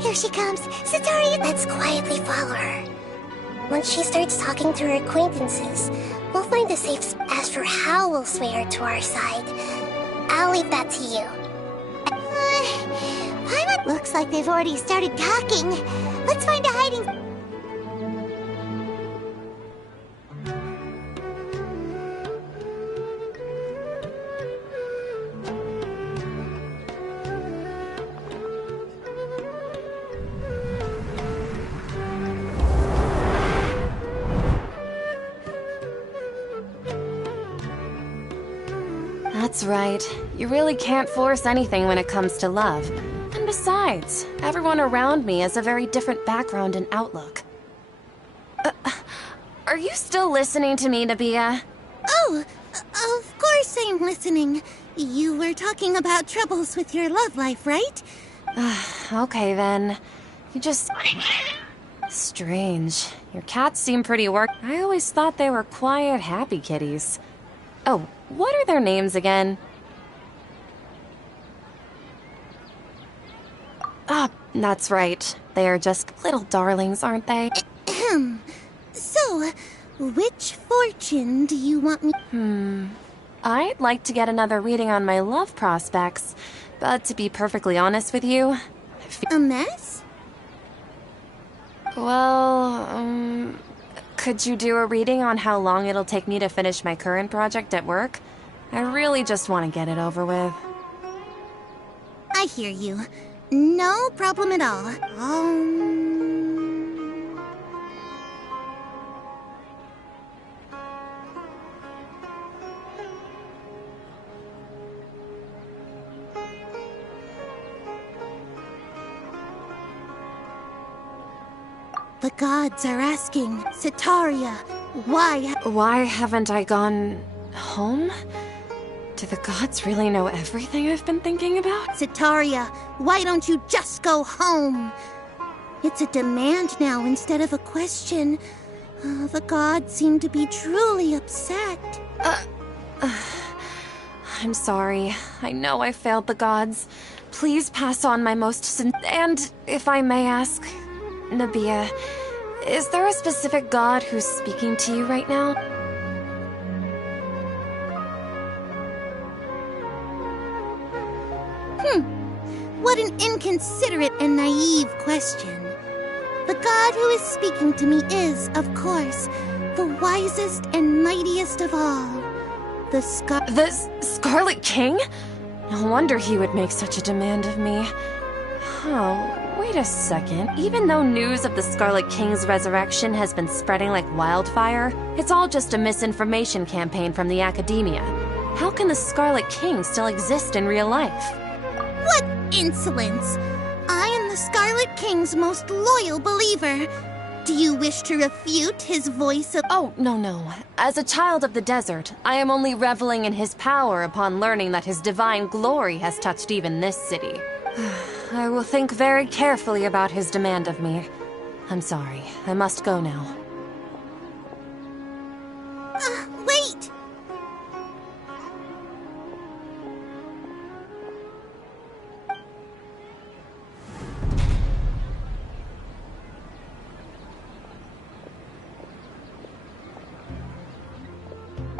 Here she comes. Setaria! Let's quietly follow her. Once she starts talking to her acquaintances, we'll find a safe spot. As for how we'll sway her to our side, I'll leave that to you. Paimon looks like they've already started talking. Let's find a hiding... That's right. You really can't force anything when it comes to love. And besides, everyone around me has a very different background and outlook. Are you still listening to me, Nabiya? Oh, of course I'm listening. You were talking about troubles with your love life, right? Okay then. You just... Strange. Your cats seem pretty I always thought they were quiet, happy kitties. Oh, what are their names again? Ah, that's right. They are just little darlings, aren't they? So, which fortune do you want me? I'd like to get another reading on my love prospects, but to be perfectly honest with you... A mess? Well, could you do a reading on how long it'll take me to finish my current project at work? I really just want to get it over with. I hear you. No problem at all. The gods are asking, Setaria, why... Why haven't I gone... home? Do the gods really know everything I've been thinking about? Setaria, why don't you just go home? It's a demand now instead of a question. The gods seem to be truly upset. I'm sorry. I know I failed the gods. Please pass on my most And, if I may ask, Nabia, is there a specific god who's speaking to you right now? What an inconsiderate and naive question. The god who is speaking to me is, of course, the wisest and mightiest of all. The Scarlet King? No wonder he would make such a demand of me. Oh, wait a second. Even though news of the Scarlet King's resurrection has been spreading like wildfire, it's all just a misinformation campaign from the academia. How can the Scarlet King still exist in real life? What insolence! I am the Scarlet King's most loyal believer. Do you wish to refute his voice of— Oh, no. As a child of the desert, I am only reveling in his power upon learning that his divine glory has touched even this city. I will think very carefully about his demand of me. I'm sorry. I must go now. Wait!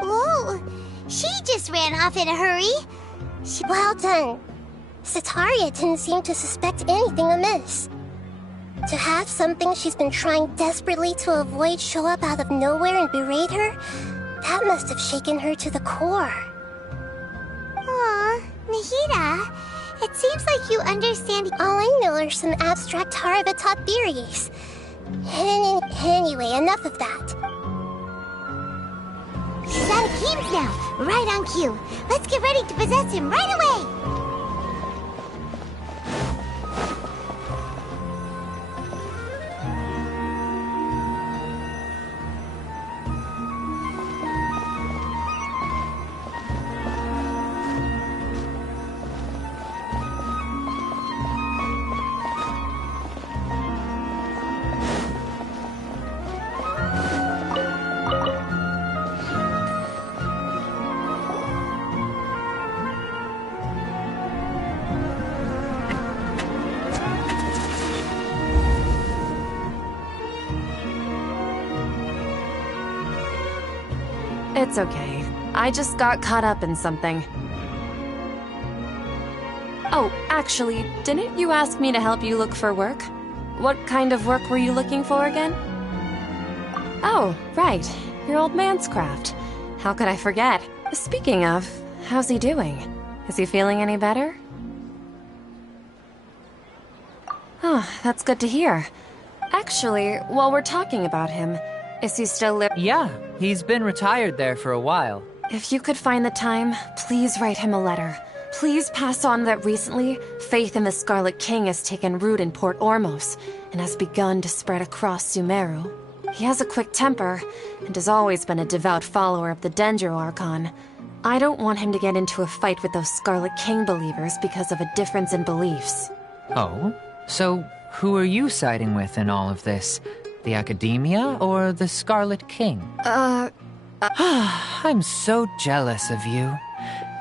Whoa! She just ran off in a hurry. Well done. Setaria didn't seem to suspect anything amiss. To have something she's been trying desperately to avoid show up out of nowhere and berate her, that must have shaken her to the core. Aw, Nahida, it seems like you understand. All I know are some abstract Haravatot theories. Anyway, enough of that. He's out of games now, right on cue. Let's get ready to possess him right away! It's okay. I just got caught up in something. Oh, actually, didn't you ask me to help you look for work? What kind of work were you looking for again? Oh, right. Your old man's craft. How could I forget? Speaking of, how's he doing? Is he feeling any better? Oh, that's good to hear. Actually, while we're talking about him, is he still Yeah, he's been retired there for a while. If you could find the time, please write him a letter. Please pass on that recently, faith in the Scarlet King has taken root in Port Ormos and has begun to spread across Sumeru. He has a quick temper and has always been a devout follower of the Dendro Archon. I don't want him to get into a fight with those Scarlet King believers because of a difference in beliefs. Oh? So, who are you siding with in all of this? The Academia or the Scarlet King? I'm so jealous of you.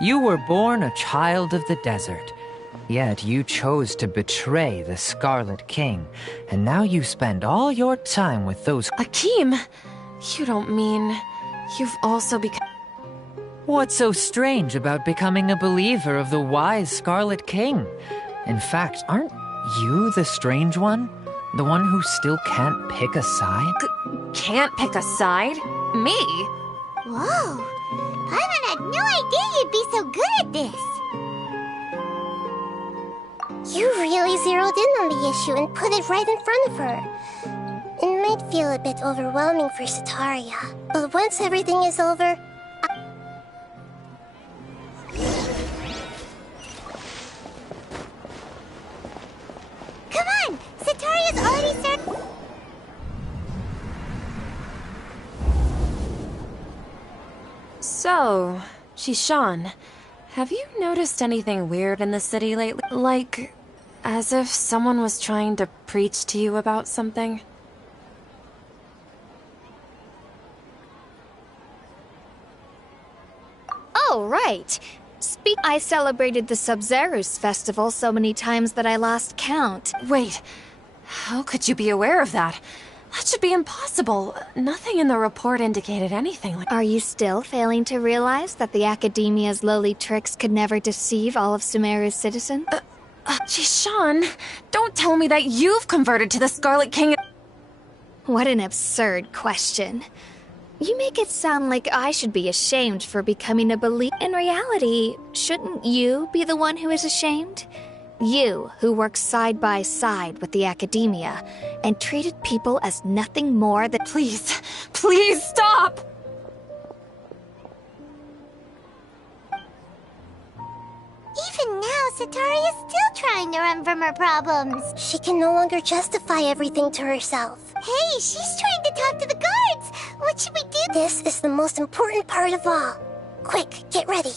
You were born a child of the desert, yet you chose to betray the Scarlet King, and now you spend all your time with those— Akeem! You don't mean you've also become— What's so strange about becoming a believer of the wise Scarlet King? In fact, aren't you the strange one? The one who still can't pick a side? Can't pick a side? Me? Whoa! Paimon had no idea you'd be so good at this! You really zeroed in on the issue and put it right in front of her. It might feel a bit overwhelming for Setaria, but once everything is over... Come on! Setaria's already started... So, Shishan, have you noticed anything weird in the city lately? Like, as if someone was trying to preach to you about something? Oh, right. I celebrated the Sub-Zerus festival so many times that I lost count. Wait, how could you be aware of that? That should be impossible. Nothing in the report indicated anything like— Are you still failing to realize that the Academia's lowly tricks could never deceive all of Sumeru's citizens? Shishan, don't tell me that you've converted to the Scarlet King— What an absurd question. You make it sound like I should be ashamed for becoming a believer. In reality, shouldn't you be the one who is ashamed? You, who works side by side with the Academia, and treated people as nothing more than— Please, please stop! Even now, Setaria's still trying to run from her problems. She can no longer justify everything to herself. Hey, she's trying to talk to the guards! What should we do? This is the most important part of all. Quick, get ready.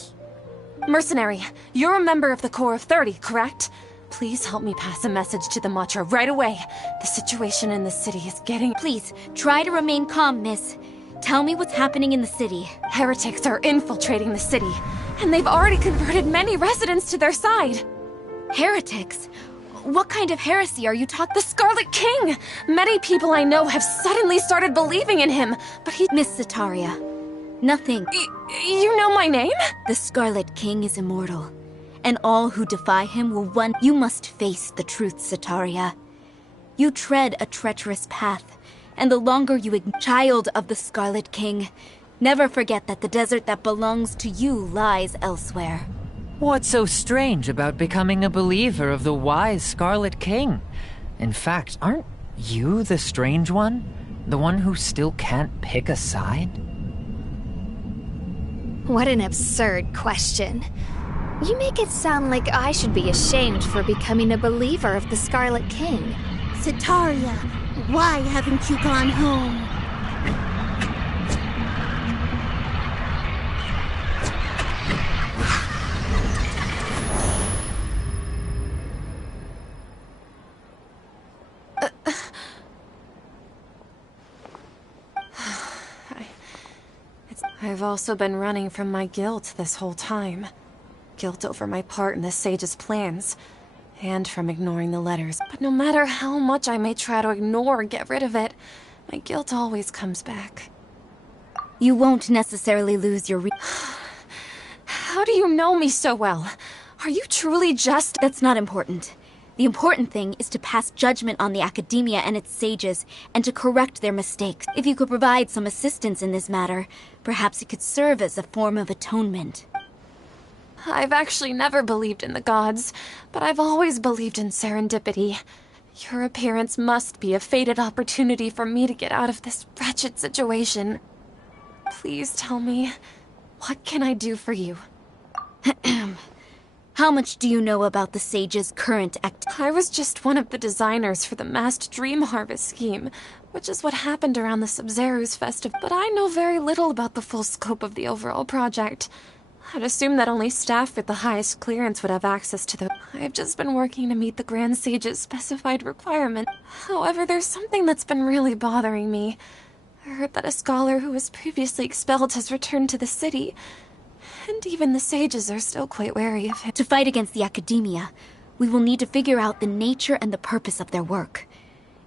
Mercenary, you're a member of the Corps of 30, correct? Please help me pass a message to the Matcha right away. The situation in the city is getting— Please, try to remain calm, miss. Tell me what's happening in the city. Heretics are infiltrating the city, and they've already converted many residents to their side. Heretics? What kind of heresy are you talking— The Scarlet King! Many people I know have suddenly started believing in him, but he— Miss Setaria, nothing— You know my name? The Scarlet King is immortal, and all who defy him will one— You must face the truth, Setaria. You tread a treacherous path, and the longer you Child of the Scarlet King, never forget that the desert that belongs to you lies elsewhere. What's so strange about becoming a believer of the wise Scarlet King? In fact, aren't you the strange one? The one who still can't pick a side? What an absurd question. You make it sound like I should be ashamed for becoming a believer of the Scarlet King. Setaria, why haven't you gone home? I've also been running from my guilt this whole time. Guilt over my part in the Sage's plans, and from ignoring the letters. But no matter how much I may try to ignore or get rid of it, my guilt always comes back. You won't necessarily lose your How do you know me so well? Are you truly just— That's not important. The important thing is to pass judgment on the Academia and its sages, and to correct their mistakes. If you could provide some assistance in this matter, perhaps it could serve as a form of atonement. I've actually never believed in the gods, but I've always believed in serendipity. Your appearance must be a fated opportunity for me to get out of this wretched situation. Please tell me, what can I do for you? How much do you know about the Sage's current act? I was just one of the designers for the massed dream harvest scheme, which is what happened around the Sub-Zerus festival. But I know very little about the full scope of the overall project. I'd assume that only staff with the highest clearance would have access to the... I've just been working to meet the Grand Sage's specified requirement. However, there's something that's been really bothering me. I heard that a scholar who was previously expelled has returned to the city, and even the sages are still quite wary of him. To fight against the Academia, we will need to figure out the nature and the purpose of their work.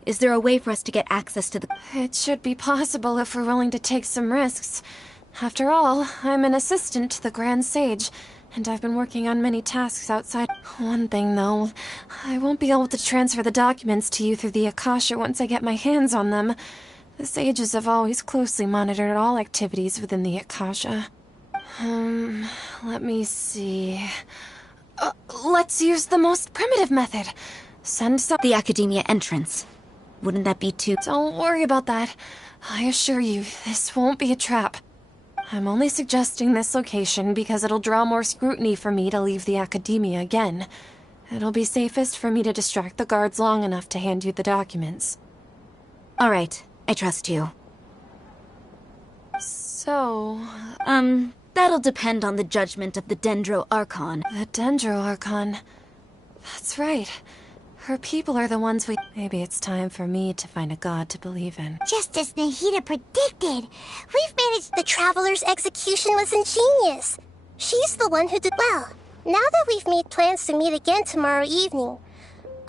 Is there a way for us to get access to the... It should be possible if we're willing to take some risks. After all, I'm an assistant to the Grand Sage, and I've been working on many tasks outside. One thing, though, I won't be able to transfer the documents to you through the Akasha once I get my hands on them. The sages have always closely monitored all activities within the Akasha. Let me see... let's use the most primitive method. Send some... The Academia entrance. Wouldn't that be too... Don't worry about that. I assure you, this won't be a trap. I'm only suggesting this location because it'll draw more scrutiny for me to leave the Academia again. It'll be safest for me to distract the guards long enough to hand you the documents. All right, I trust you. So... that'll depend on the judgment of the Dendro Archon. The Dendro Archon. That's right. Her people are the ones we... Maybe it's time for me to find a god to believe in. Just as Nahida predicted, we've managed the Traveler's execution was ingenious. She's the one who did well. Now that we've made plans to meet again tomorrow evening,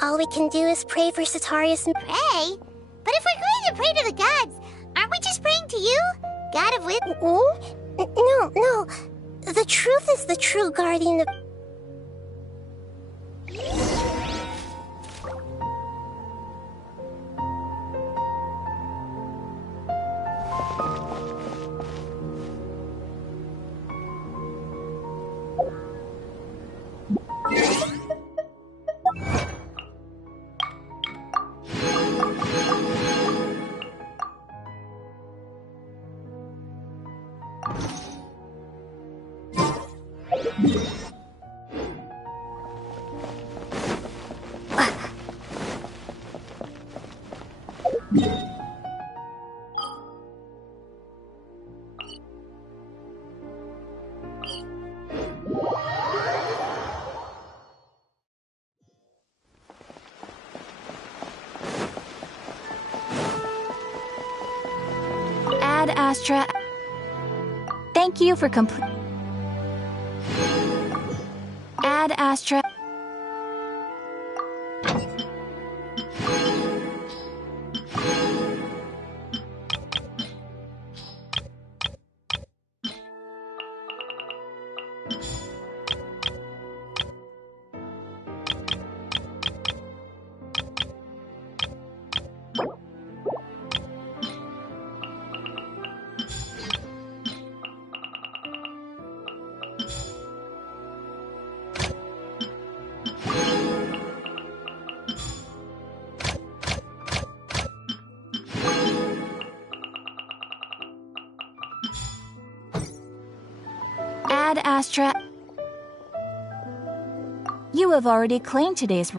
all we can do is pray for Satarius and... Pray? But if we're going to pray to the gods, aren't we just praying to you? God of Wisdom? No. The truth is the true guardian of... Ad Astra. Thank you for Ad Astra. Ad Astra. You have already claimed today's...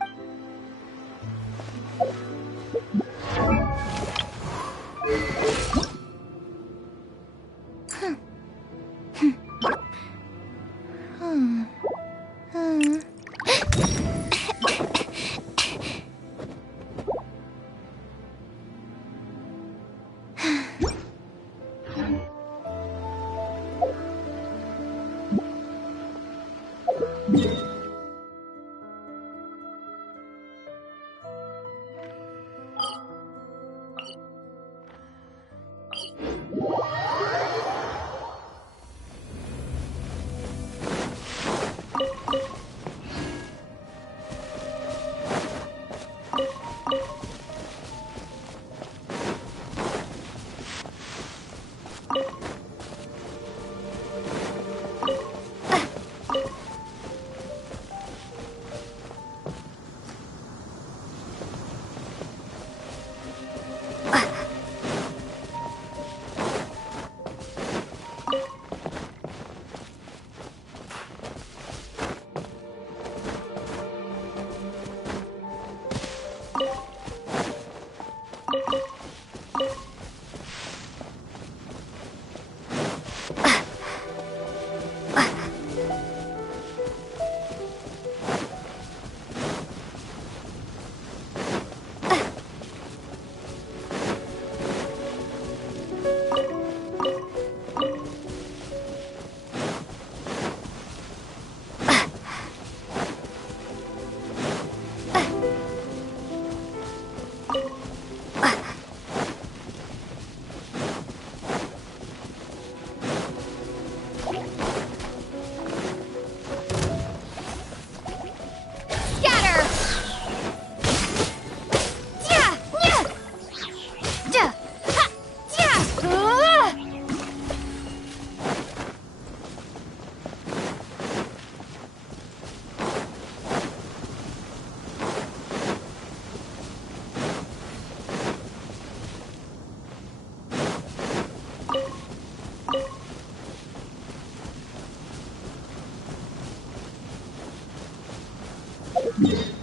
Ugh.